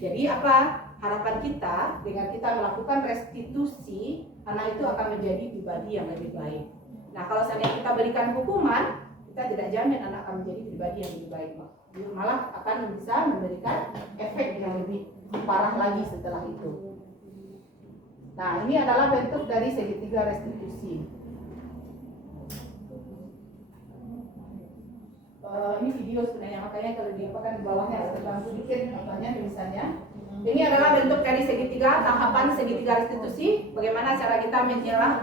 Jadi apa harapan kita dengan kita melakukan restitusi, anak itu akan menjadi pribadi yang lebih baik. Nah, kalau seandainya kita berikan hukuman, kita tidak jamin anak akan menjadi pribadi yang lebih baik, malah akan bisa memberikan efek yang lebih parah lagi setelah itu. Nah, ini adalah bentuk dari segitiga restitusi. Ini video sebenarnya, makanya kalau diapakan di bawahnya ada terganggu sedikit contohnya tulisannya. Ini adalah bentuk dari segitiga, tahapan segitiga restitusi. Bagaimana cara kita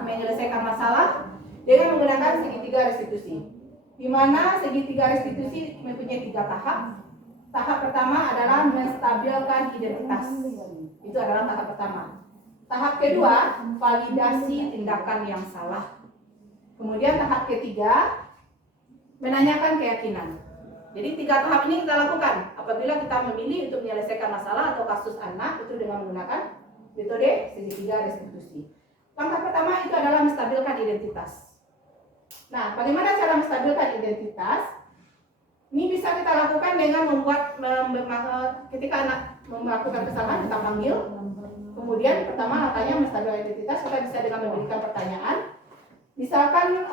menyelesaikan masalah dengan menggunakan segitiga restitusi. Di mana segitiga restitusi mempunyai 3 tahap. Tahap pertama adalah menstabilkan identitas. Itu adalah tahap pertama. Tahap kedua, validasi tindakan yang salah. Kemudian tahap ketiga, menanyakan keyakinan. Jadi 3 tahap ini kita lakukan apabila kita memilih untuk menyelesaikan masalah atau kasus anak itu dengan menggunakan metode segitiga restitusi. Langkah pertama itu adalah menstabilkan identitas. Nah, bagaimana cara menstabilkan identitas? Ini bisa kita lakukan dengan ketika anak melakukan kesalahan kita panggil. Kemudian pertama langkahnya menstabilkan identitas, kita bisa dengan memberikan pertanyaan. Misalkan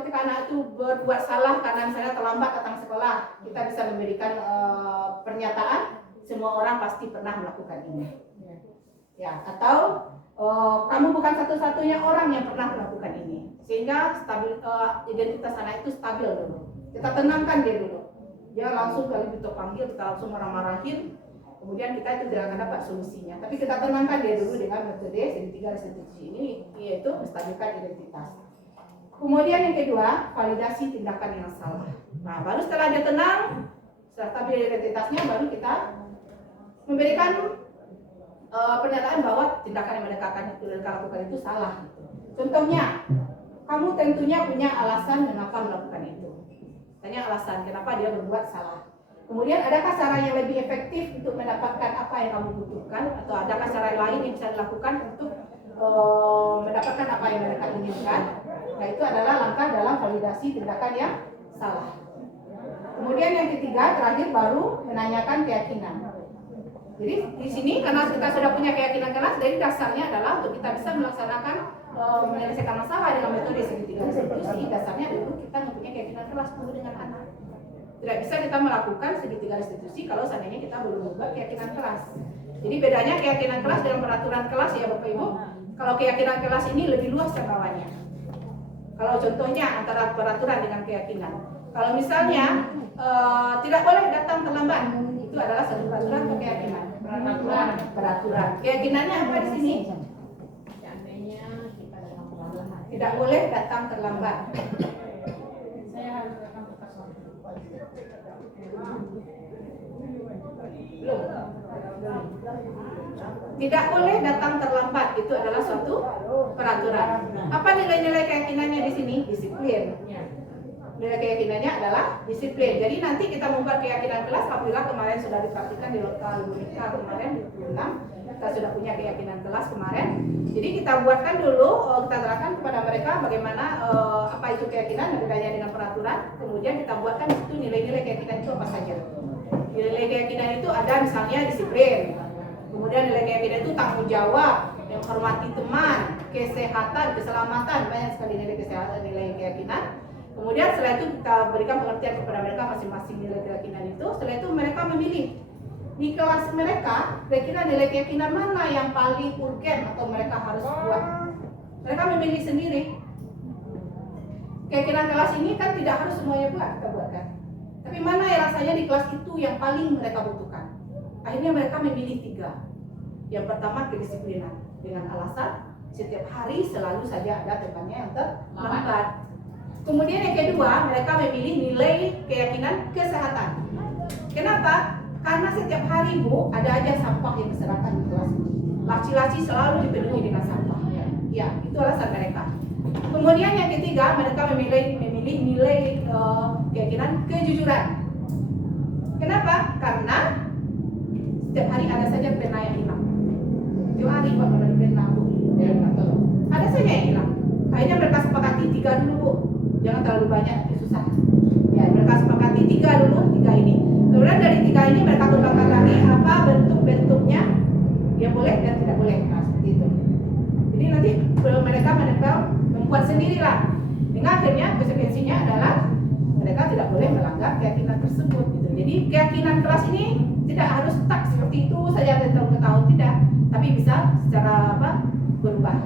ketika anak itu berbuat salah karena misalnya terlambat datang sekolah, kita bisa memberikan pernyataan semua orang pasti pernah melakukan ini. Ya, atau kamu bukan satu-satunya orang yang pernah melakukan ini. Sehingga identitas anak itu stabil dulu. Kita tenangkan dia dulu. Dia langsung kali kita panggil, kita langsung marah-marahin. Kemudian kita itu tidak akan dapat solusinya. Tapi kita tenangkan dia dulu dengan metode segitiga restitusi ini, yaitu menstabilkan identitas. Kemudian yang kedua, validasi tindakan yang salah. Nah, baru setelah dia tenang, setelah stabil identitasnya, baru kita memberikan pernyataan bahwa tindakan yang mereka lakukan itu salah. Contohnya, kamu tentunya punya alasan mengapa melakukan itu. Tanya alasan kenapa dia berbuat salah. Kemudian adakah cara yang lebih efektif untuk mendapatkan apa yang kamu butuhkan, atau adakah cara lain yang bisa dilakukan untuk mendapatkan apa yang mereka inginkan? Nah, itu adalah langkah dalam validasi tindakan yang salah. Kemudian yang ketiga, terakhir baru menanyakan keyakinan. Jadi di sini karena kita sudah punya keyakinan keras, jadi dasarnya adalah untuk kita bisa melaksanakan menyelesaikan masalah dengan metode segitiga restitusi. Dasarnya dulu kita mempunyai keyakinan keras dulu dengan anak. Tidak bisa kita melakukan segitiga restitusi kalau seandainya kita belum membuat keyakinan keras. Jadi bedanya keyakinan keras dengan peraturan kelas ya Bapak Ibu. Kalau keyakinan kelas ini lebih luas jangkauannya. Kalau contohnya antara peraturan dengan keyakinan. Kalau misalnya tidak boleh datang terlambat, itu adalah satu peraturan atau keyakinan. Peraturan. Keyakinannya apa di sini? Seandainya kita datang terlambat. Tidak boleh datang terlambat. Saya harus datang tepat waktu. Belum. Tidak boleh datang terlambat, itu adalah suatu peraturan. Apa nilai-nilai keyakinannya di sini? Disiplin. Nilai keyakinannya adalah disiplin. Jadi nanti kita membuat keyakinan kelas apabila kemarin sudah dipraktikkan di lokal Unika kemarin di 26, kita sudah punya keyakinan kelas kemarin. Jadi kita buatkan dulu, kita terangkan kepada mereka bagaimana apa itu keyakinan bedanya dengan peraturan. Kemudian kita buatkan itu nilai-nilai keyakinan itu apa saja. Nilai keyakinan itu ada misalnya disiplin. Kemudian nilai keyakinan itu tanggung jawab, menghormati teman, kesehatan, keselamatan, banyak sekali nilai kesehatan, nilai keyakinan. Kemudian setelah itu kita berikan pengertian kepada mereka masing-masing nilai keyakinan itu. Setelah itu mereka memilih di kelas mereka kira-kira nilai keyakinan mana yang paling urgen atau mereka harus buat. Mereka memilih sendiri. Keyakinan kelas ini kan tidak harus semuanya kita buatkan. Tapi mana yang rasanya di kelas itu yang paling mereka butuhkan. Akhirnya mereka memilih 3. Yang pertama kedisiplinan dengan alasan setiap hari selalu saja ada temannya yang terlambat. Kemudian yang kedua, mereka memilih nilai keyakinan kesehatan. Kenapa? Karena setiap hari Bu, ada aja sampah yang berserakan di kelas ini. Laci-laci selalu dipenuhi dengan sampah. Ya, itu alasan mereka. Kemudian yang ketiga, mereka memilih nilai keyakinan kejujuran. Kenapa? Karena setiap hari ada saja pena yang hilang. Setiap hari Pak ada pena Bu. Ada saja yang hilang. Akhirnya mereka sepakati 3 dulu Bu. Jangan terlalu banyak, itu susah. Ya, mereka sepakati 3 dulu, 3 ini. Kemudian dari 3 ini mereka kembangkan lagi apa bentuk-bentuknya yang boleh dan tidak boleh. Nah, seperti itu. Jadi nanti mereka membuat sendirilah. Hingga akhirnya konsekuensinya adalah mereka tidak boleh melanggar keyakinan tersebut. Gitu. Jadi keyakinan kelas ini tidak harus stuck seperti itu saja dari tahun ke tahun, tidak. Tapi bisa secara berubah,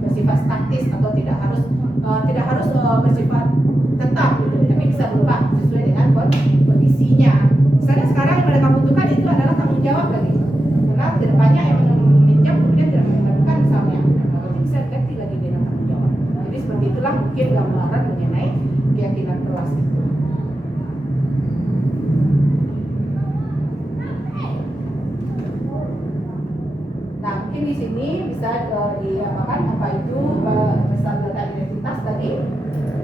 bersifat statis atau tidak harus bersifat tetap, gitu. Tapi bisa berubah sesuai dengan kondisinya. Misalnya sekarang yang mereka butuhkan itu adalah tanggung jawab lagi, karena tidak banyak yang meminjam kemudian tidak mengembalikan misalnya. Nanti bisa ganti lagi dengan tanggung jawab. Jadi seperti itulah mungkin gambaran mengenai keyakinan kelas itu. Nah mungkin di sini bisa diapakan apa itu menstabilkan identitas tadi.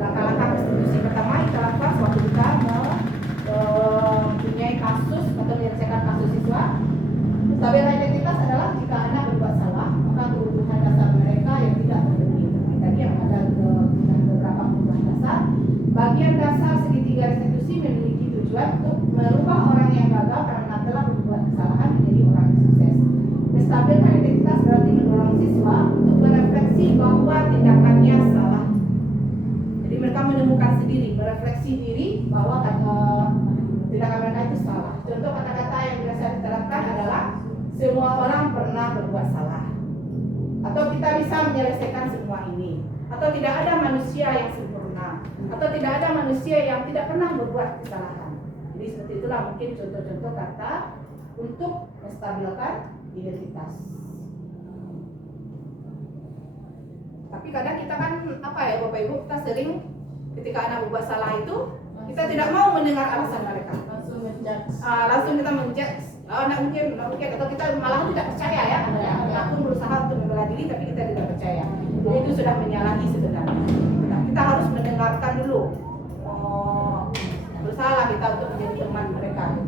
Langkah-langkah restitusi pertama kita lakukan waktu kita mempunyai kasus atau menyelesaikan kasus siswa. Stabilkan identitas adalah jika anak berbuat salah, maka kebutuhan dasar mereka yang tidak terpenuhi. Tadi yang ada beberapa kebutuhan dasar. Bagian dasar segitiga restitusi memiliki tujuan untuk merubah orang yang gagal karena telah berbuat kesalahan menjadi orang yang sukses. Menstabilkan identitas berarti mendorong siswa untuk berefleksi bahwa tindakannya salah. Jadi mereka menemukan sendiri, merefleksi diri bahwa tindakan mereka itu salah. Contoh kata-kata yang biasa diterapkan adalah semua orang pernah berbuat salah. Atau kita bisa menyelesaikan semua ini. Atau tidak ada manusia yang sempurna. Atau tidak ada manusia yang tidak pernah berbuat kesalahan. Jadi seperti itulah mungkin contoh-contoh kata untuk menstabilkan identitas. Tapi kadang kita kan Bapak Ibu, kita sering ketika anak berbuat salah itu kita tidak mau mendengar alasan mereka. Langsung kita menjudge. Anak mungkin atau kita malah tidak percaya ya. Anak pun berusaha untuk membela diri tapi kita tidak percaya. Jadi itu sudah menyalahi sebenarnya. Nah, kita harus mendengarkan dulu. Berusaha kita untuk menjadi teman mereka.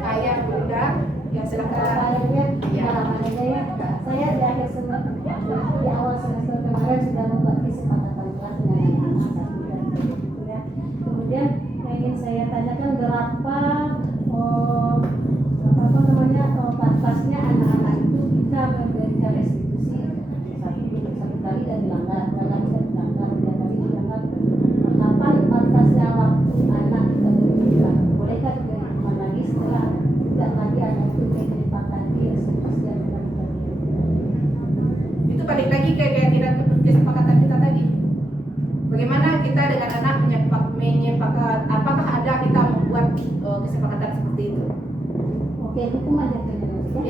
Ayah, Bunda, yang silakan. Ya. Saya di akhir semester, di awal semester kemarin sudah membuat kesepakatan kelas dengan anak-anak ya. Kemudian yang ingin saya tanyakan berapa batasnya anak-anak itu kita memberikan restitusi satu kali dan dilanggar, dua kali dan dilanggar, tiga kali dilanggar. Kapan batasnya waktu anak kita berikan? Bolehkah diberi hukuman lagi setelah tidak lagi anak itu dilimpahkan di restitusi yang kita berikan? Itu balik lagi ke keyakinan kesepakatan kita tadi. Bagaimana kita dengan anak menyepakati, apakah ada kita membuat kesepakatan seperti itu? Oke, hukuman yang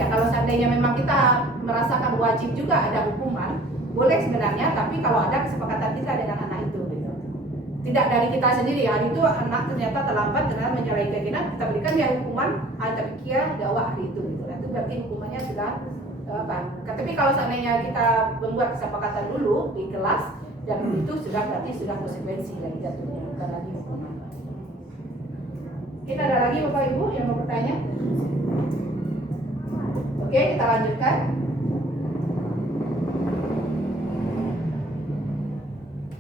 Ya, kalau seandainya memang kita merasakan wajib juga ada hukuman, boleh sebenarnya, tapi kalau ada kesepakatan kita dengan anak itu gitu. tidak dari kita sendiri. Hari itu anak ternyata terlambat karena menyalahi keyakinan, kita berikan dia hukuman al-tabkiyah dakwah hari itu. Gitu. Itu berarti hukumannya sudah apa? Tapi kalau seandainya kita membuat kesepakatan dulu di kelas dan itu sudah berarti sudah konsekuensi lagi jatuhnya, bukan lagi hukuman. Kita ada lagi Bapak Ibu yang mau bertanya? Oke, kita lanjutkan.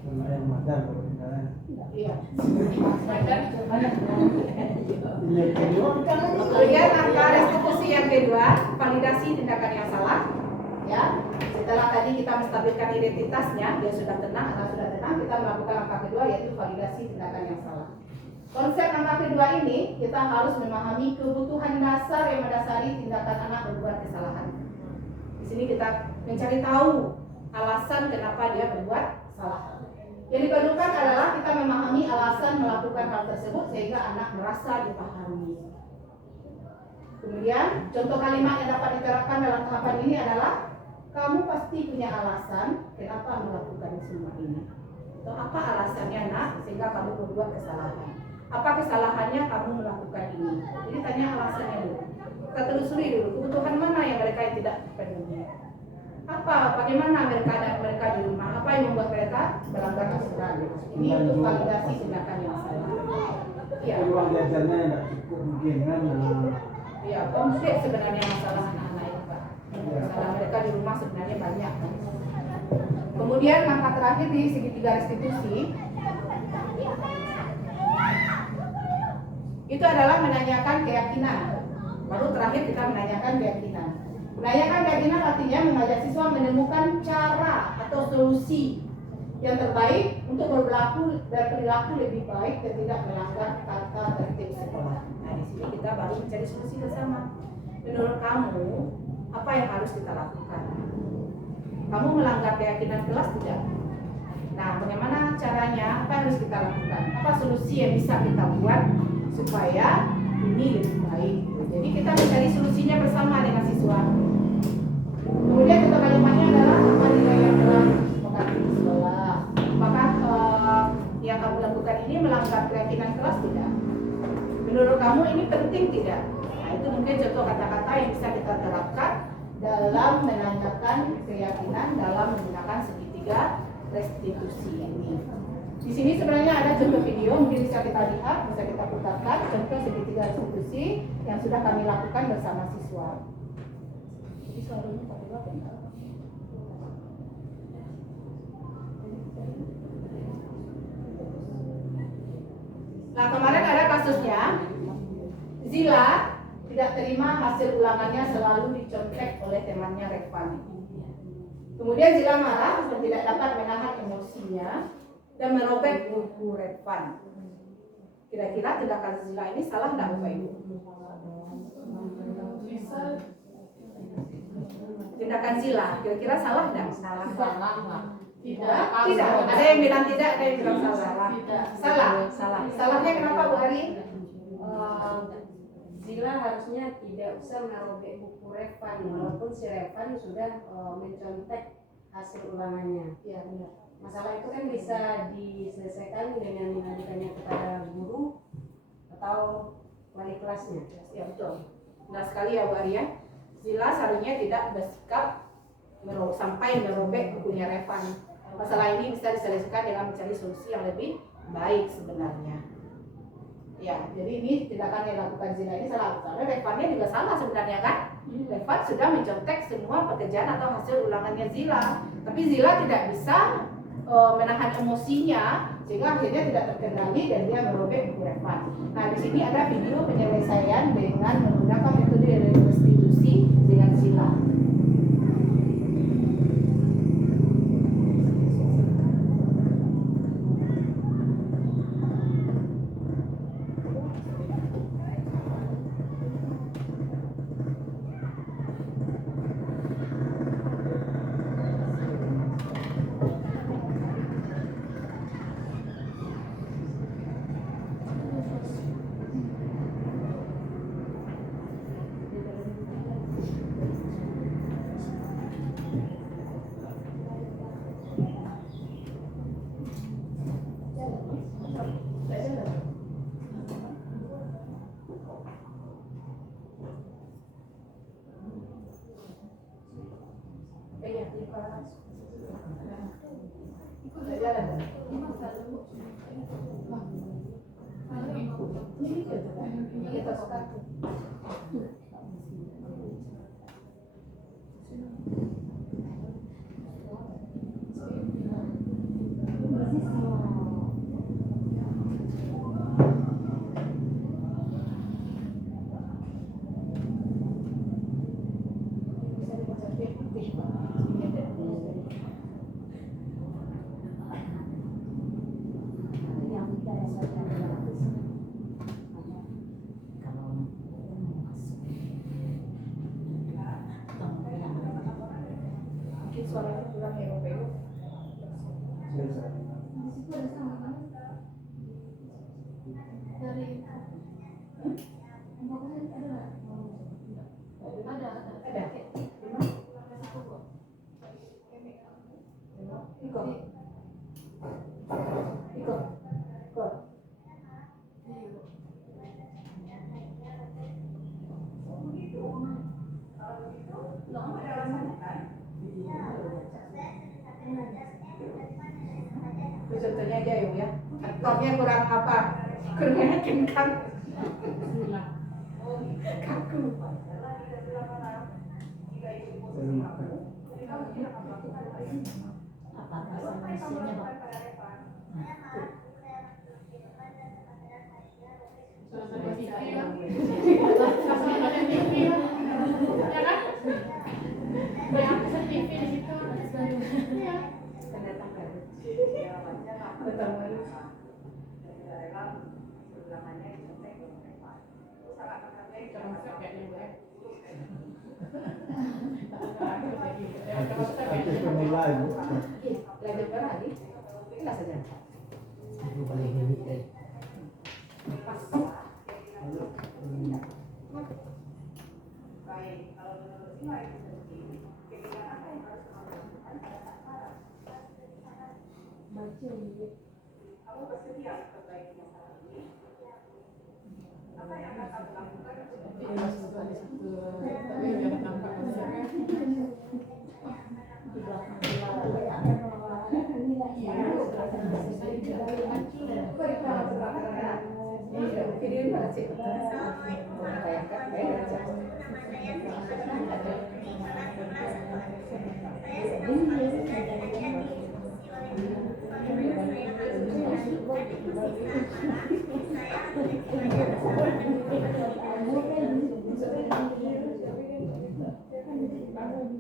Lumayan madar kalau misalnya. Iya. Iya, kedua kan. Kemudian angka restitusi yang kedua, validasi tindakan yang salah. Ya, setelah tadi kita menstabilkan identitasnya, dia sudah tenang, anak sudah tenang, kita melakukan angka kedua yaitu validasi tindakan yang salah. Konsep angka kedua ini kita harus memahami kebutuhan dasar yang mendasari tindakan anak berbuat kesalahan. Di sini kita mencari tahu alasan kenapa dia berbuat salah. Yang diperlukan adalah kita memahami alasan melakukan hal tersebut sehingga anak merasa dipahami. Kemudian contoh kalimat yang dapat diterapkan dalam tahapan ini adalah kamu pasti punya alasan kenapa melakukan semua ini. Atau apa alasannya nak sehingga kamu berbuat kesalahan? Apa kesalahannya kamu melakukan ini? Jadi tanya alasannya dulu. Kita telusuri dulu kebutuhan mana yang mereka yang tidak penuhi. Bagaimana mereka di rumah? Apa yang membuat mereka melanggar aturan? Ini untuk validasi tindakan yang salah. Ya. Uang jajannya tidak cukup mungkin kan. Ya, konflik sebenarnya masalah anak-anak itu Pak. Masalah mereka di rumah sebenarnya banyak. Kemudian langkah terakhir di segitiga restitusi itu adalah menanyakan keyakinan. Baru terakhir kita menanyakan keyakinan. Menanyakan keyakinan artinya mengajak siswa menemukan cara atau solusi yang terbaik untuk berperilaku lebih baik dan tidak melanggar tata tertib sekolah. Nah, di sini kita baru mencari solusi bersama. Menurut kamu, apa yang harus kita lakukan? Kamu melanggar keyakinan kelas tidak? Nah, bagaimana caranya? Apa yang harus kita lakukan? Apa solusi yang bisa kita buat supaya ini lebih baik? Jadi kita mencari solusinya bersama dengan siswa. Kemudian contoh kalimatnya adalah apa nilai yang telah mengganti di sekolah. Apakah yang kamu lakukan ini melanggar keyakinan kelas tidak? Menurut kamu ini penting tidak? Nah, itu mungkin contoh kata-kata yang bisa kita terapkan dalam menanyakan keyakinan dalam menggunakan segitiga restitusi ini. Di sini sebenarnya ada contoh video, mungkin bisa kita lihat, bisa kita putarkan contoh segitiga restitusi yang sudah kami lakukan bersama siswa. Jadi suaranya Pak Dewa benar. Nah, kemarin ada kasusnya Zila tidak terima hasil ulangannya selalu dicontek oleh temannya Revan. Kemudian Zila marah dan tidak dapat menahan emosinya dan merobek buku Revan. Kira-kira tindakan Zila ini salah nggak Bapak Ibu? Tindakan Zila, kira-kira salah nggak? Salah. Tidak. Ada yang bilang tidak, ada yang bilang salah. Salah. Salahnya kenapa Bu Ari? Zila harusnya tidak usah merobek buku Revan walaupun si Revan sudah mencontek hasil ulangannya. Iya benar. Masalah itu kan bisa diselesaikan dengan mengajukannya kepada guru atau wali kelasnya. Ya betul. Benar sekali ya Bu Ari ya. Zila seharusnya tidak bersikap sampai merobek bukunya Revan. Masalah ini bisa diselesaikan dengan mencari solusi yang lebih baik sebenarnya. Ya, jadi ini tindakan yang dilakukan Zila ini salah. Karena Revannya juga salah sebenarnya kan. Revan sudah mencontek semua pekerjaan atau hasil ulangannya Zila. Tapi Zila tidak bisa menahan emosinya sehingga akhirnya tidak terkendali dan dia merobek buku Revan. Nah, di sini ada video penyelesaian dengan menggunakan metode restitusi dengan Zila. Mungkin suaranya kurang ya Bapak Ibu. Dari Ada. Ikut. Ikut. Ikut. Itu contohnya aja ya. Aktornya kurang apa? Kurang kencang. Kaku. Suasana TV ya. Suasana TV ya. Ya kan? Banyak pesan TV di situ. Iya. Betul. Termasuk kayak ini ya. Artis pemula Ibu. Lanjut ke lagi. Kita saja. Video mana sih?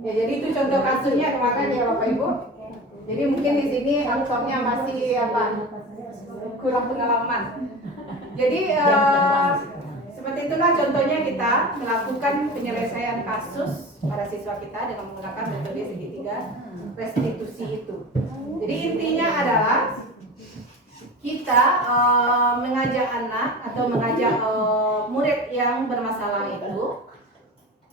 Ya, jadi itu contoh kasusnya kemarin ya Bapak Ibu. Jadi mungkin di sini aktornya masih apa? Kurang pengalaman. Jadi seperti itulah contohnya kita melakukan penyelesaian kasus pada siswa kita dengan menggunakan metode segitiga restitusi itu. Jadi intinya adalah kita mengajak anak atau mengajak murid yang bermasalah itu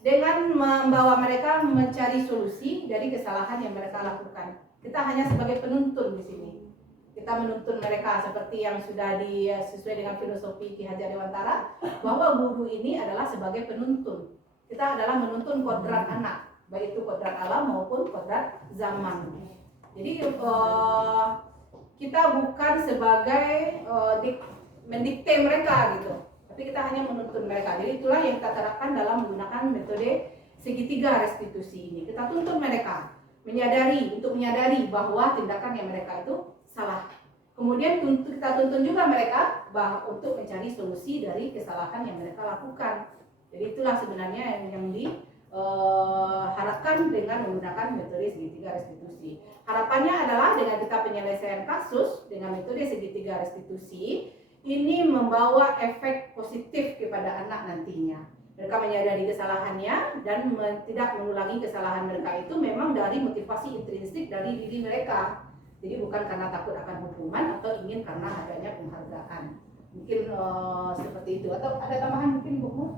dengan membawa mereka mencari solusi dari kesalahan yang mereka lakukan. Kita hanya sebagai penuntun di sini. Kita menuntun mereka seperti yang sudah sesuai dengan filosofi Ki Hajar Dewantara, bahwa guru ini adalah sebagai penuntun. Kita adalah menuntun kodrat anak, baik itu kodrat alam maupun kodrat zaman. Jadi kita bukan sebagai mendikte mereka gitu, tapi kita hanya menuntun mereka. Jadi itulah yang kita terapkan dalam menggunakan metode segitiga restitusi ini. Kita tuntun mereka menyadari bahwa tindakan yang mereka itu salah. Kemudian kita tuntun juga mereka untuk mencari solusi dari kesalahan yang mereka lakukan. Jadi itulah sebenarnya yang diharapkan dengan menggunakan metode segitiga restitusi. Harapannya adalah dengan kita penyelesaian kasus dengan metode segitiga restitusi ini membawa efek positif kepada anak nantinya. Mereka menyadari kesalahannya dan tidak mengulangi kesalahan mereka itu memang dari motivasi intrinsik dari diri mereka. Jadi bukan karena takut akan hukuman atau ingin karena adanya penghargaan. Mungkin seperti itu. Atau ada tambahan mungkin Bu?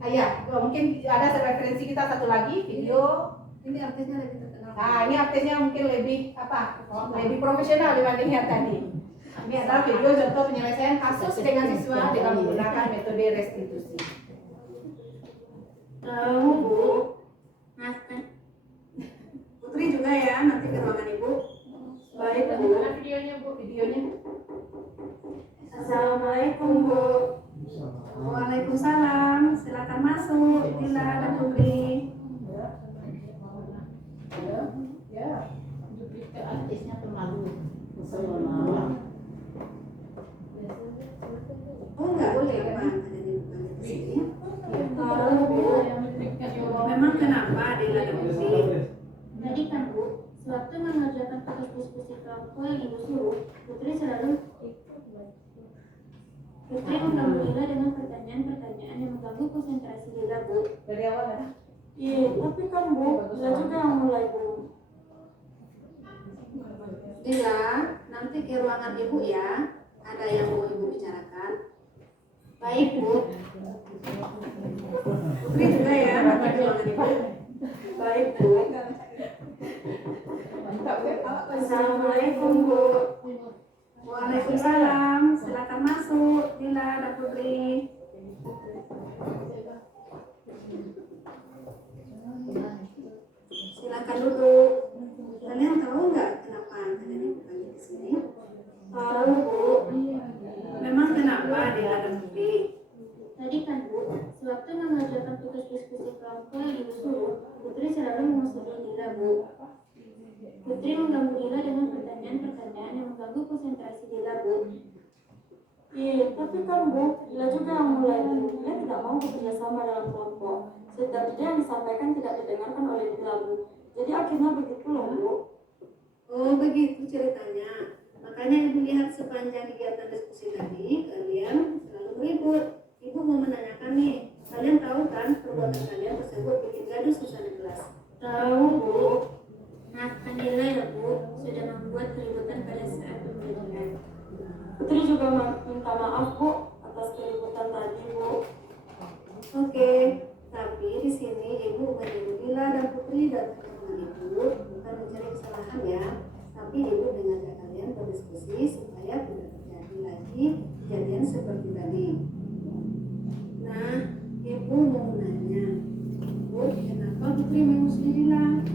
Iya, mungkin ada referensi kita satu lagi video. Ini artisnya lebih terkenal. Nah, ini artisnya mungkin lebih lebih profesional dibanding yang tadi. Ini adalah video contoh penyelesaian kasus dengan siswa dengan menggunakan metode restitusi. Tahu Bu. Putri juga ya, nanti ke ruangan Ibu. Baik Bu. Mana videonya Bu? Videonya. Assalamualaikum Bu. Waalaikumsalam. Silakan masuk. Dila dan Putri. Ya. Duplikasi artisnya terlalu. Oh enggak boleh Pak. Ada di sini. Tahu Bu. Memang kenapa Dila dan Putri? Tadi kan Bu, sewaktu mengerjakan tugas diskusi kelompok yang Ibu suruh, Putri mengganggu Dila dengan pertanyaan-pertanyaan yang mengganggu konsentrasi Dila, Bu. Dari awal ya. Iya, tapi kan Bu, Dila juga yang mulai, Bu. Dila, nanti ke ruangan Ibu ya. Ada yang mau Ibu bicarakan. Baik, Bu. Putri juga ya, nanti ke ruangan Ibu. Baik Bu. Assalamualaikum Bu. Waalaikumsalam. Silakan masuk Dila dan Putri. Silakan duduk. Kalian tahu nggak kenapa kalian dipanggil di sini? Tahu Bu. Memang kenapa Dila dan Putri? Tadi kan Bu, sewaktu mengerjakan tugas diskusi kelompok yang Ibu suruh, Putri selalu mengusulkan Dila, Bu. Putri mengganggu Dila dengan pertanyaan-pertanyaan yang mengganggu konsentrasi Dila, Bu. Iya, tapi kan Bu, Dila juga yang mulai, Bu. Dia tidak mau bekerja sama dalam kelompok. Setiap ide yang disampaikan tidak didengarkan oleh Dila, Bu. Jadi akhirnya begitu loh, Bu. Oh begitu ceritanya. Makanya Ibu lihat sepanjang kegiatan diskusi tadi, kalian selalu ribut. Ibu mau menanyakan nih, kalian tahu kan perbuatan kalian tersebut bikin gaduh suasana kelas? Tahu, Bu. Maafkan Dila ya, Bu, sudah membuat keributan pada saat pembelajaran. Putri juga minta maaf, Bu, atas keributan tadi, Bu. Oke, tapi di sini Ibu menyuruh Dila dan Putri dan teman-teman Ibu bukan mencari kesalahan ya, tapi Ibu mengajak kalian berdiskusi supaya tidak terjadi lagi kejadian seperti tadi. Nah, Ibu mau nanya, Bu, kenapa Putri mengusir Dila?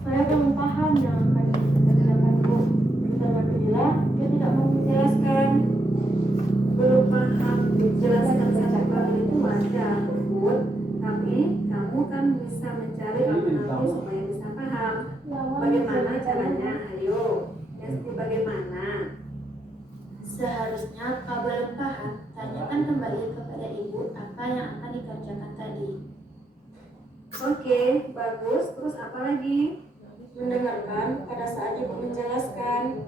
Saya belum paham yang akan dikatakan, Bu. Ditanya ke Dila, dia tidak mau menjelaskan. Belum paham dijelaskan satu kali itu wajar, Bu. Tapi kamu kan bisa mencari alternatif supaya bisa paham. Bagaimana caranya? Ayo, Esti, bagaimana? Seharusnya kau belum paham, tanyakan kembali kepada Ibu apa yang akan dikerjakan tadi. Oke, bagus. Terus apa lagi? Mendengarkan pada saat Ibu menjelaskan.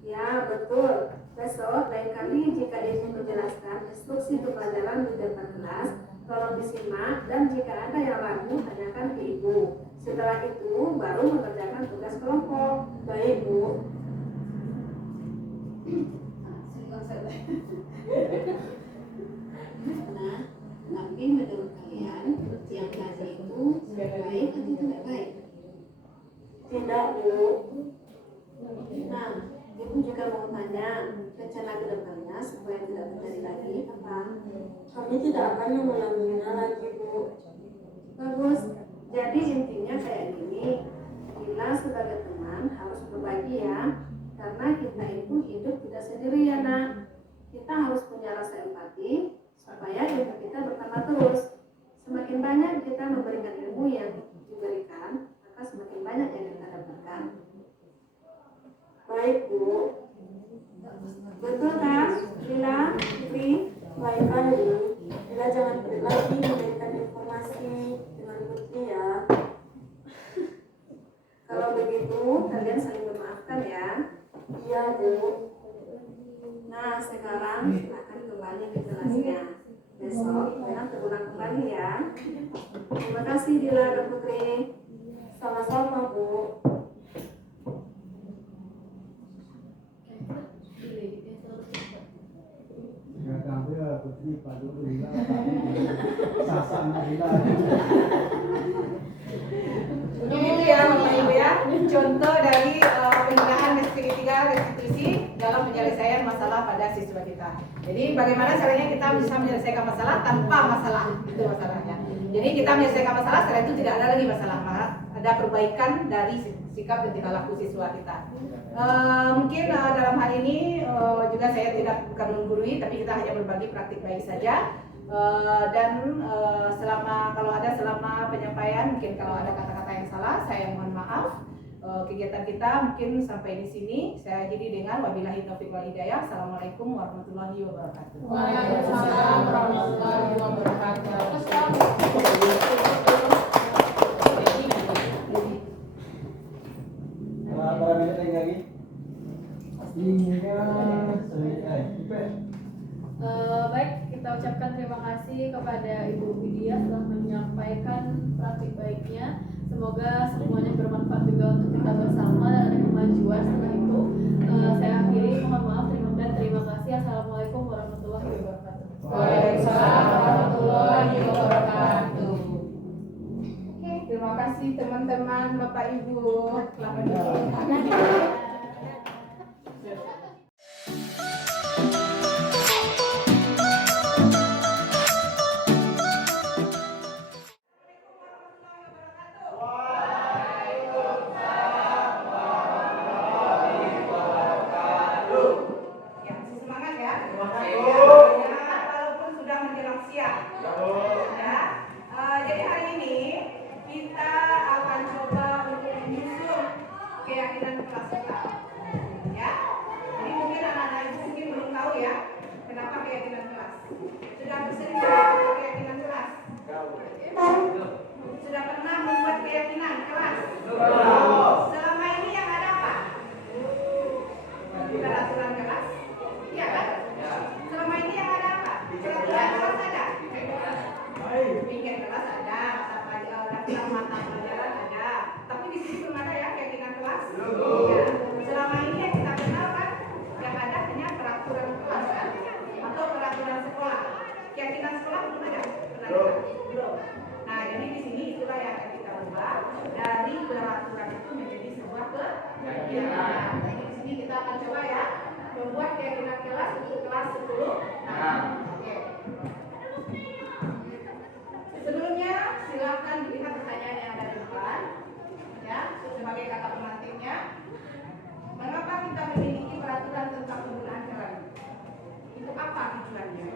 Ya, betul. Besok lain kali jika Ibu menjelaskan instruksi pembelajaran di depan kelas, tolong disimak dan jika ada yang ragu, tanyakan ke Ibu. Setelah itu, baru mengerjakan tugas kelompok. Baik, Bu. Nah, tapi menurut kalian, yang tadi itu baik atau tidak baik? Tidak, Bu. Nah, Ibu juga mau tanya rencana ke depannya supaya tidak terjadi lagi apa? Kami tidak akan mengulanginya lagi, Bu. Bagus. Jadi intinya kayak gini, Dila sebagai teman harus berbagi ya, karena kita itu hidup tidak sendirian, Nak. Kita harus punya rasa empati supaya ilmu kita bertambah terus. Semakin banyak kita memberikan ilmu yang diberikan, maka semakin banyak yang kita dapatkan. Baik, Bu. Betul kan, Dila, Putri? Baik kali. Dila jangan pelit lagi memberikan informasi dengan Putri ya. Kalau begitu, kalian saling memaafkan ya. Iya, Bu. Nah, sekarang silakan kembali ke kelasnya. Besok jangan terulang kembali ya. Terima kasih Dila dan Putri. Sama-sama, Bu. Jangan sampai Putri padu Lila, sasan Lila. Begitu ya Bapak Ibu ya, contoh dari penggunaan segitiga restitusi dalam penyelesaian masalah pada siswa kita. Jadi bagaimana caranya kita bisa menyelesaikan masalah tanpa masalah, itu masalahnya. Jadi kita menyelesaikan masalah, setelah itu tidak ada lagi masalah, malah ada perbaikan dari sikap dan tingkah laku siswa kita. Mungkin dalam hal ini juga saya bukan menggurui, tapi kita hanya berbagi praktik baik saja. Dan selama penyampaian, mungkin kalau ada kata-kata yang salah, saya mohon maaf. Kegiatan kita mungkin sampai di sini. Saya akhiri dengan wabillahi taufiq wal hidayah. Assalamualaikum warahmatullahi wabarakatuh. Waalaikumsalam warahmatullahi wabarakatuh. Berapa menit lagi? Hingga selesai. Baik, kita ucapkan terima kasih kepada Ibu Widya telah menyampaikan praktik baiknya. Semoga semuanya bermanfaat juga untuk kita bersama dan ada kemajuan. Setelah itu saya akhiri, mohon maaf, terima kasih. Assalamualaikum warahmatullahi wabarakatuh. Waalaikumsalam warahmatullahi wabarakatuh. Oke, terima kasih teman-teman, Bapak Ibu telah menonton. Ya, semangat ya. Walaupun sudah menjelang siang. Ya. Jadi hari ini kita akan coba untuk menyusun keyakinan kelas kita. Ya. Jadi mungkin anak-anak ibu mungkin belum tahu ya kenapa keyakinan kelas. Sudah bersering membuat keyakinan kelas. Sudah pernah membuat keyakinan kelas. Selama ini yang ada apa? Peraturan kelas. Iya kan? Selama ini yang ada apa? Peraturan kelas ada. Bikin kelas ada, daftar mata pelajaran ada. Tapi di sini belum ada ya keyakinan kelas. Ya. Selama ini yang kita kenal kan yang ada hanya peraturan kelas kan? Atau peraturan sekolah. Keyakinan sekolah belum ada. Belum. Nah, jadi di sini itulah yang akan kita ubah dari peraturan itu menjadi sebuah keyakinan. Nah, di sini kita akan coba ya membuat keyakinan kelas untuk kelas 10. Nah, oke. Sebelumnya silakan dilihat pertanyaan yang ada di depan, ya, sebagai kata pengantinnya. Mengapa kita memiliki peraturan tentang penggunaan jalan? Untuk apa tujuannya?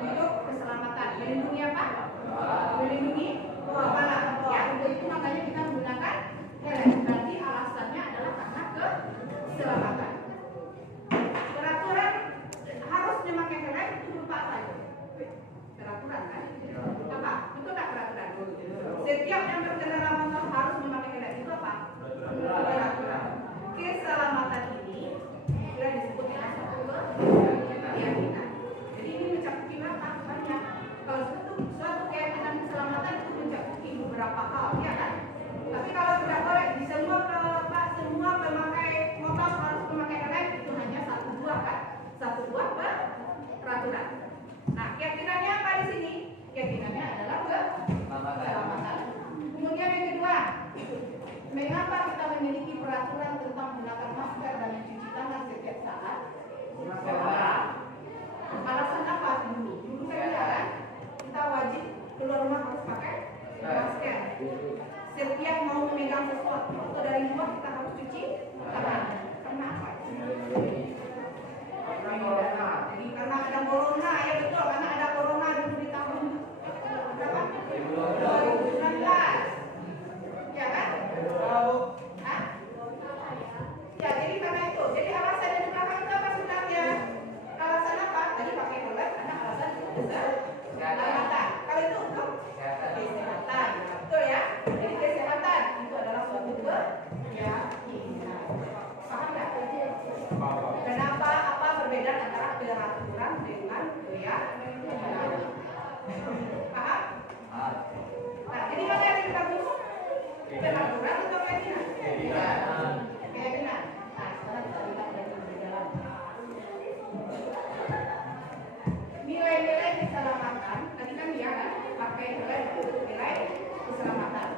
Untuk keselamatan. Melindungi apa? Melindungi kepala. Ya, untuk itu makanya kita menggunakan helm. Berarti alasannya adalah karena keselamatan. Peraturan harus memakai helm itu berupa apa? Peraturan kan? Apa? Betul tak peraturan? Setiap yang berkendara motor harus memakai helm itu apa? Peraturan. Keselamatan ini sudah disebut dengan suatu keyakinan. Jadi ini mencakupi apa? Banyak. Kalau suatu keyakinan keselamatan itu mencakupi beberapa hal, ya kan? Tapi kalau tidak boleh di semua pemakai motor harus memakai helm itu hanya satu buah kan? Satu buah peraturan. Nah, keyakinannya apa di sini? Keyakinannya adalah keselamatan. Kemudian yang kedua, mengapa kita memiliki peraturan tentang menggunakan masker dan mencuci tangan setiap saat? Alasan apa dulu? Dulu kan kan kita wajib keluar rumah harus pakai masker. Setiap mau memegang sesuatu atau dari luar kita harus cuci tangan. Karena apa? Jadi karena ada corona, ya betul, karena ada corona dulu di tahun berapa? 2019. Ya kan? Hah? Ya, jadi karena itu. Jadi alasan yang di belakang itu apa sebenarnya? Alasan apa? Tadi pakai helm karena alasan kesehatan. Kalau itu untuk kesehatan. Betul ya? Jadi kesehatan itu adalah suatu keyakinan. Paham nggak? Kenapa apa perbedaan antara peraturan dengan keyakinan? Paham? Nah, jadi mana yang kita butuh? Peraturan atau keyakinan? Keyakinan. Nah, sekarang kita lihat dari berjalan. Nilai-nilai keselamatan, tadi kan dia kan pakai helm itu nilai keselamatan.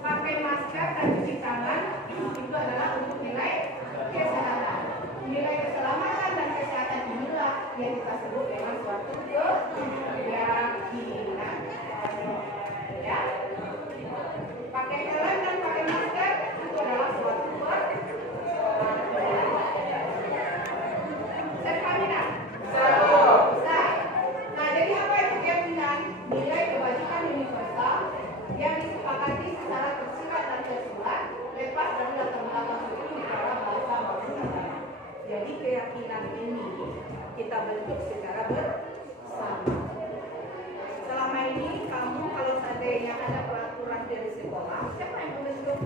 Pakai masker dan cuci tangan itu adalah untuk nilai kesehatan. Nilai keselamatan dan kesehatan inilah yang kita sebut dengan suatu keyakinan. bersama. Selama ini kamu kalau seandainya ada peraturan dari sekolah, siapa yang membentuk?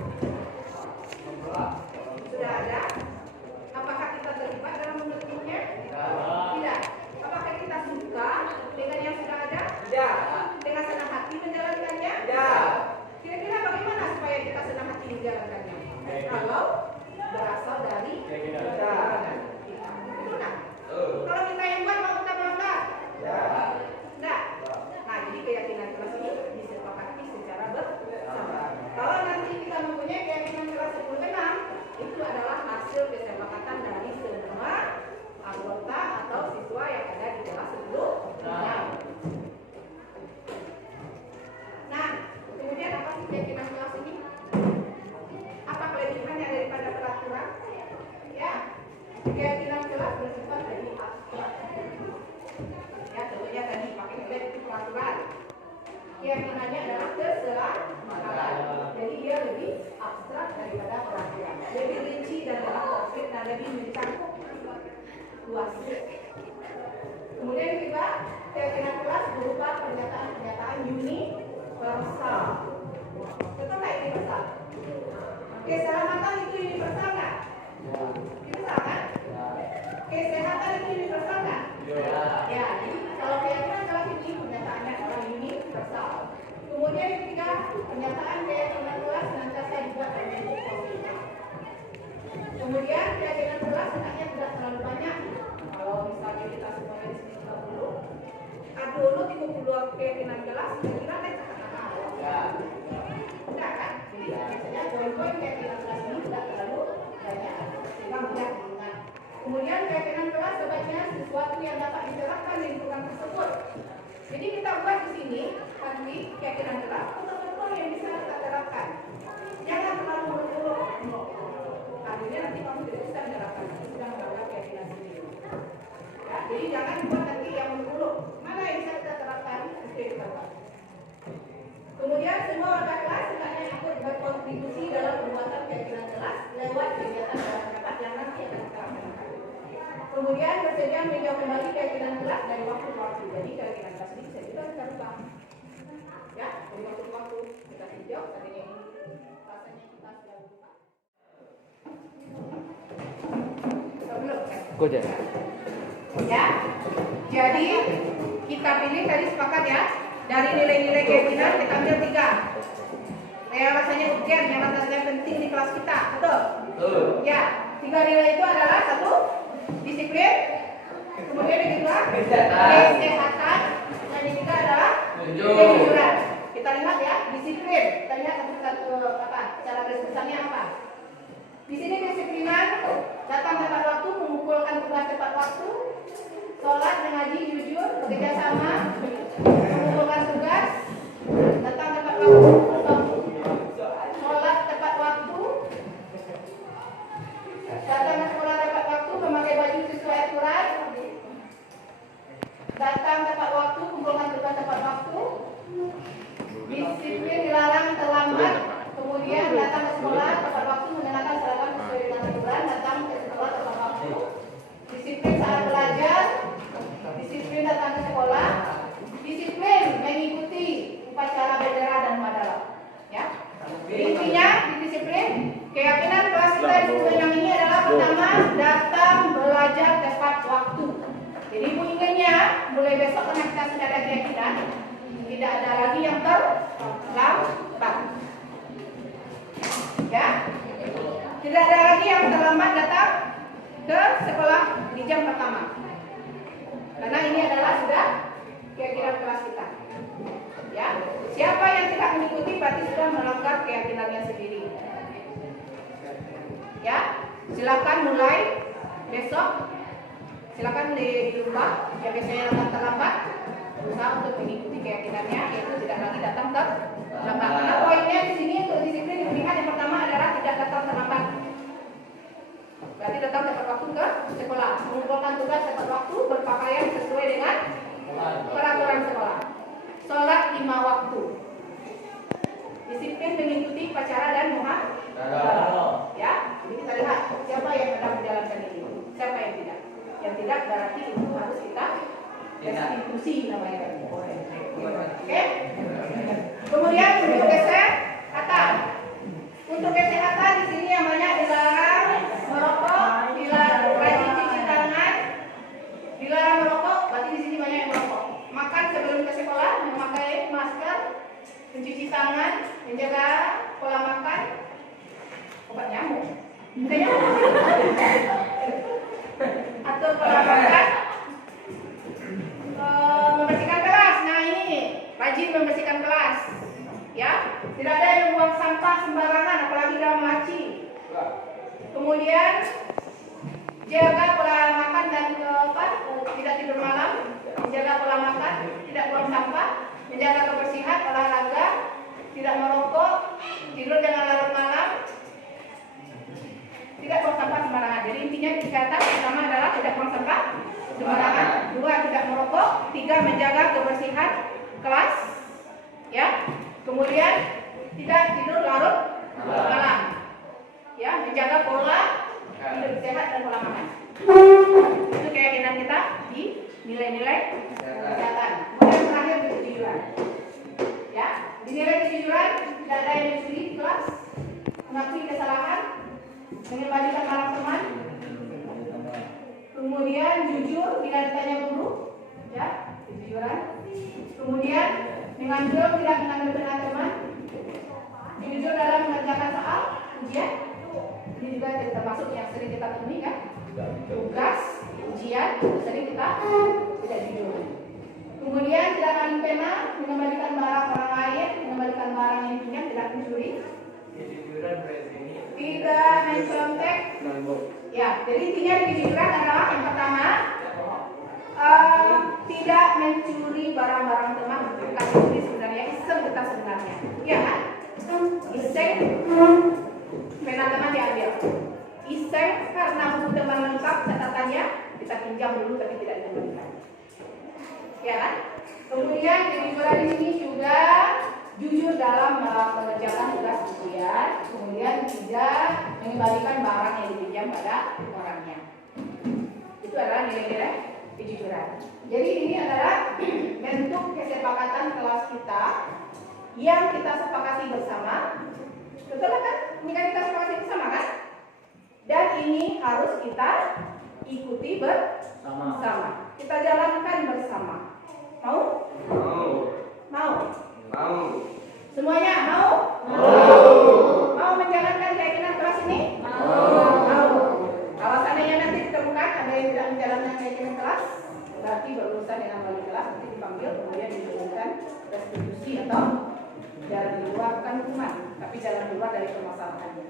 Sudah ada? Apakah kita terlibat dalam membentuknya? Tidak. Apakah kita suka dengan yang sudah ada? Tidak. Dengan senang hati menjalankannya? Tidak. Kira-kira bagaimana supaya kita senang hati menjalankannya? Kalau berasal dari keyakinan kita. Betul tak? Kalau kita yang buat, mau kita melanggar? Tidak. Nah, jadi keyakinan kelas ini disepakati secara bersama. Kalau nanti kita mempunyai keyakinan kelas 10-6, itu adalah hasil kesepakatan dari semua anggota atau siswa yang ada di kelas 10-6. Nah, kemudian apa sih keyakinan kelas ini? Apa kelebihannya daripada peraturan? Ya, keyakinan kelas bersifat lebih abstrak. Ya, contohnya tadi pakai itu peraturan. Keyakinannya adalah keselamatan. Jadi dia lebih abstrak daripada peraturan. Lebih rinci dan lebih konkret dan lebih mencakup luas. Kemudian juga keyakinan kelas berupa pernyataan-pernyataan universal. Betul nggak universal? Keselamatan itu universal nggak? Universal kan? Kesehatan itu universal nggak? Ya, jadi kalau keyakinan kelas ini pernyataannya adalah universal. Kemudian ketiga, pernyataan keyakinan kelas senantiasa juga terbentuk positif. Kemudian keyakinan kelas hendaknya tidak terlalu banyak. Kalau misalnya kita semuanya di sini 30, dulu 30 keyakinan kelas, kira-kira enggak kan? Jadi biasanya poin-poin keyakinan kelas ini tidak terlalu banyak, sehingga mudah diingat. Kemudian keyakinan kelas sebaiknya sesuatu yang dapat diterapkan di lingkungan tersebut. Jadi kita buat di sini nanti keyakinan kelas betul-betul yang bisa kita terapkan. Jangan terlalu muluk-muluk. Akhirnya nanti kamu tidak bisa menerapkan, sudah menganggap keyakinan sendiri. Ya, jadi jangan buat nanti yang muluk-muluk. Mana yang bisa kita terapkan? Oke, kita buat. Kemudian semua warga kelas hendaknya ikut berkontribusi dalam pembuatan keyakinan kelas lewat kegiatan rapat yang nanti akan kita laksanakan. Kemudian bersedia meninjau kembali keyakinan kelas dari waktu ke waktu. Jadi keyakinan kelas ini bisa juga kita rubah. Ya, dari waktu ke waktu kita tinjau. Tadinya ini rasanya kita sudah lupa. Belum. Ya, jadi kita pilih tadi sepakat ya. Dari nilai-nilai keyakinan kita ambil 3. Yang rasanya ujian, yang rasanya penting di kelas kita, betul? Ya, 3 nilai itu adalah 1, disiplin. Kemudian yang kedua, kesehatan. Dan yang ketiga adalah kejujuran. Kita lihat ya, disiplin. Kita lihat satu-satu apa? Cara garis besarnya apa? Di sini disiplinan, datang tepat waktu, mengumpulkan tugas tepat waktu, sholat, mengaji, jujur, bekerja sama, mengumpulkan tugas, datang tepat waktu, sholat tepat waktu, datang ke sekolah tepat waktu, memakai baju sesuai aturan, datang tepat waktu, kumpulkan tugas tepat waktu, disiplin dilarang terlambat, kemudian datang ke sekolah tepat waktu, mengenakan seragam sesuai dengan aturan, datang ke sekolah tepat waktu, disiplin saat belajar, disiplin datang ke sekolah, disiplin mengikuti upacara bendera dan madalah. Ya. Intinya di disiplin, keyakinan kelas kita di yang ini adalah pertama datang belajar tepat waktu. Jadi inginnya mulai besok karena kita sudah ada keyakinan, tidak ada lagi yang terlambat. Ya, tidak ada lagi yang terlambat datang ke sekolah di jam pertama. Karena ini adalah sudah keyakinan kelas kita. Ya, siapa yang tidak mengikuti berarti sudah melanggar keyakinannya sendiri. Ya, silakan mulai besok. Silakan dirubah. Yang biasanya datang terlambat, berusaha untuk mengikuti keyakinannya, yaitu tidak lagi datang terlambat. Karena poinnya di sini untuk disiplin dilihat yang pertama adalah tidak datang terlambat. Berarti datang tepat waktu ke sekolah, mengumpulkan tugas tepat waktu, berpakaian sesuai dengan peraturan sekolah. Sholat 5 waktu. Disiplin mengikuti upacara dan muhadharah. Ya, jadi kita lihat siapa yang sedang menjalankan ini, siapa yang tidak. Yang tidak berarti itu harus kita restitusi namanya. Oke? Kemudian untuk kesehatan. Untuk kesehatan di sini yang banyak dilarang merokok, dilarang rajin cuci tangan, dilarang merokok. Berarti di sini banyak yang merokok. Makan sebelum ke sekolah, memakai masker, mencuci tangan, menjaga pola makan, obat nyamuk. Atau pola makan, membersihkan kelas. Nah ini rajin membersihkan kelas, ya. Tidak ada yang buang sampah sembarangan, apalagi dalam laci. Kemudian jaga pola makan dan tidak tidur malam, menjaga pola makan, tidak buang sampah, menjaga kebersihan, olahraga, tidak merokok, tidur jangan larut malam, tidak buang sampah sembarangan. Jadi intinya kesehatan pertama adalah tidak buang sampah sembarangan, 2 tidak merokok, 3 menjaga kebersihan kelas, ya. Kemudian tidak tidur larut malam, ya, menjaga pola hidup sehat dan pola makan. Itu keyakinan kita di nilai-nilai kesehatan. Kemudian terakhir kejujuran, ya. Di nilai kejujuran tidak ada yang mencuri di kelas, mengakui kesalahan, mengembalikan barang teman, kemudian jujur bila ditanya guru, ya, kejujuran. Kemudian mengambil tidak mengambil benar teman, jujur dalam mengerjakan soal ujian. Ini juga termasuk yang sering kita temui kan, tugas ujian sering kita tidak jujur. Kemudian tidak maling pena, mengembalikan barang orang lain, mengembalikan barang yang pinjam, tidak mencuri. Tidak mencontek. Ya, jadi intinya kejujuran adalah yang pertama, tidak mencuri barang-barang teman. Bukan mencuri sebenarnya, iseng kita sebenarnya. Iya kan? Iseng, pena teman diambil. Iseng karena buku teman lengkap catatannya kita pinjam dulu tapi tidak dikembalikan. Ya kan? Kemudian kejujuran di sini juga jujur dalam mengerjakan tugas ujian, kemudian tidak mengembalikan barang yang dipinjam pada orangnya. Itu adalah nilai-nilai kejujuran. Jadi ini adalah bentuk kesepakatan kelas kita yang kita sepakati bersama. Betul kan? Ini kan kita sepakati bersama kan? Dan ini harus kita ikuti bersama. Kita jalankan bersama. Mau? Mau. Semuanya mau? Mau menjalankan keyakinan kelas ini? Mau. Kalau seandainya nanti ditemukan ada yang tidak menjalankan keyakinan kelas, berarti berurusan dengan wali kelas, nanti dipanggil kemudian diberikan restitusi atau jalan di luar, bukan hukuman, tapi jalan di luar dari permasalahannya.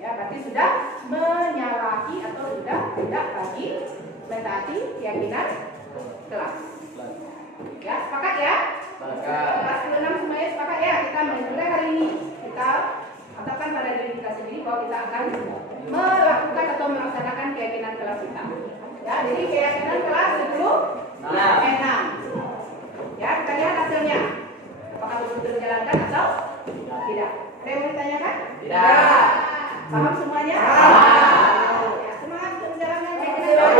Ya, berarti sudah menyalahi atau sudah tidak lagi mentaati keyakinan kelas. Ya, sepakat ya? Kelas 6 semuanya sepakat ya? Kita mulai hari ini kita katakan pada diri kita sendiri bahwa kita akan melakukan atau melaksanakan keyakinan kelas kita. Ya, jadi keyakinan kelas 6. Ya, kita lihat hasilnya. Apakah betul-betul dijalankan atau tidak? Ada yang mau ditanyakan? Tidak. Paham semuanya? Ya, semangat untuk menjalankan keyakinan kelas.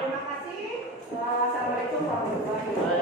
Terima kasih. Wassalamualaikum warahmatullahi wabarakatuh.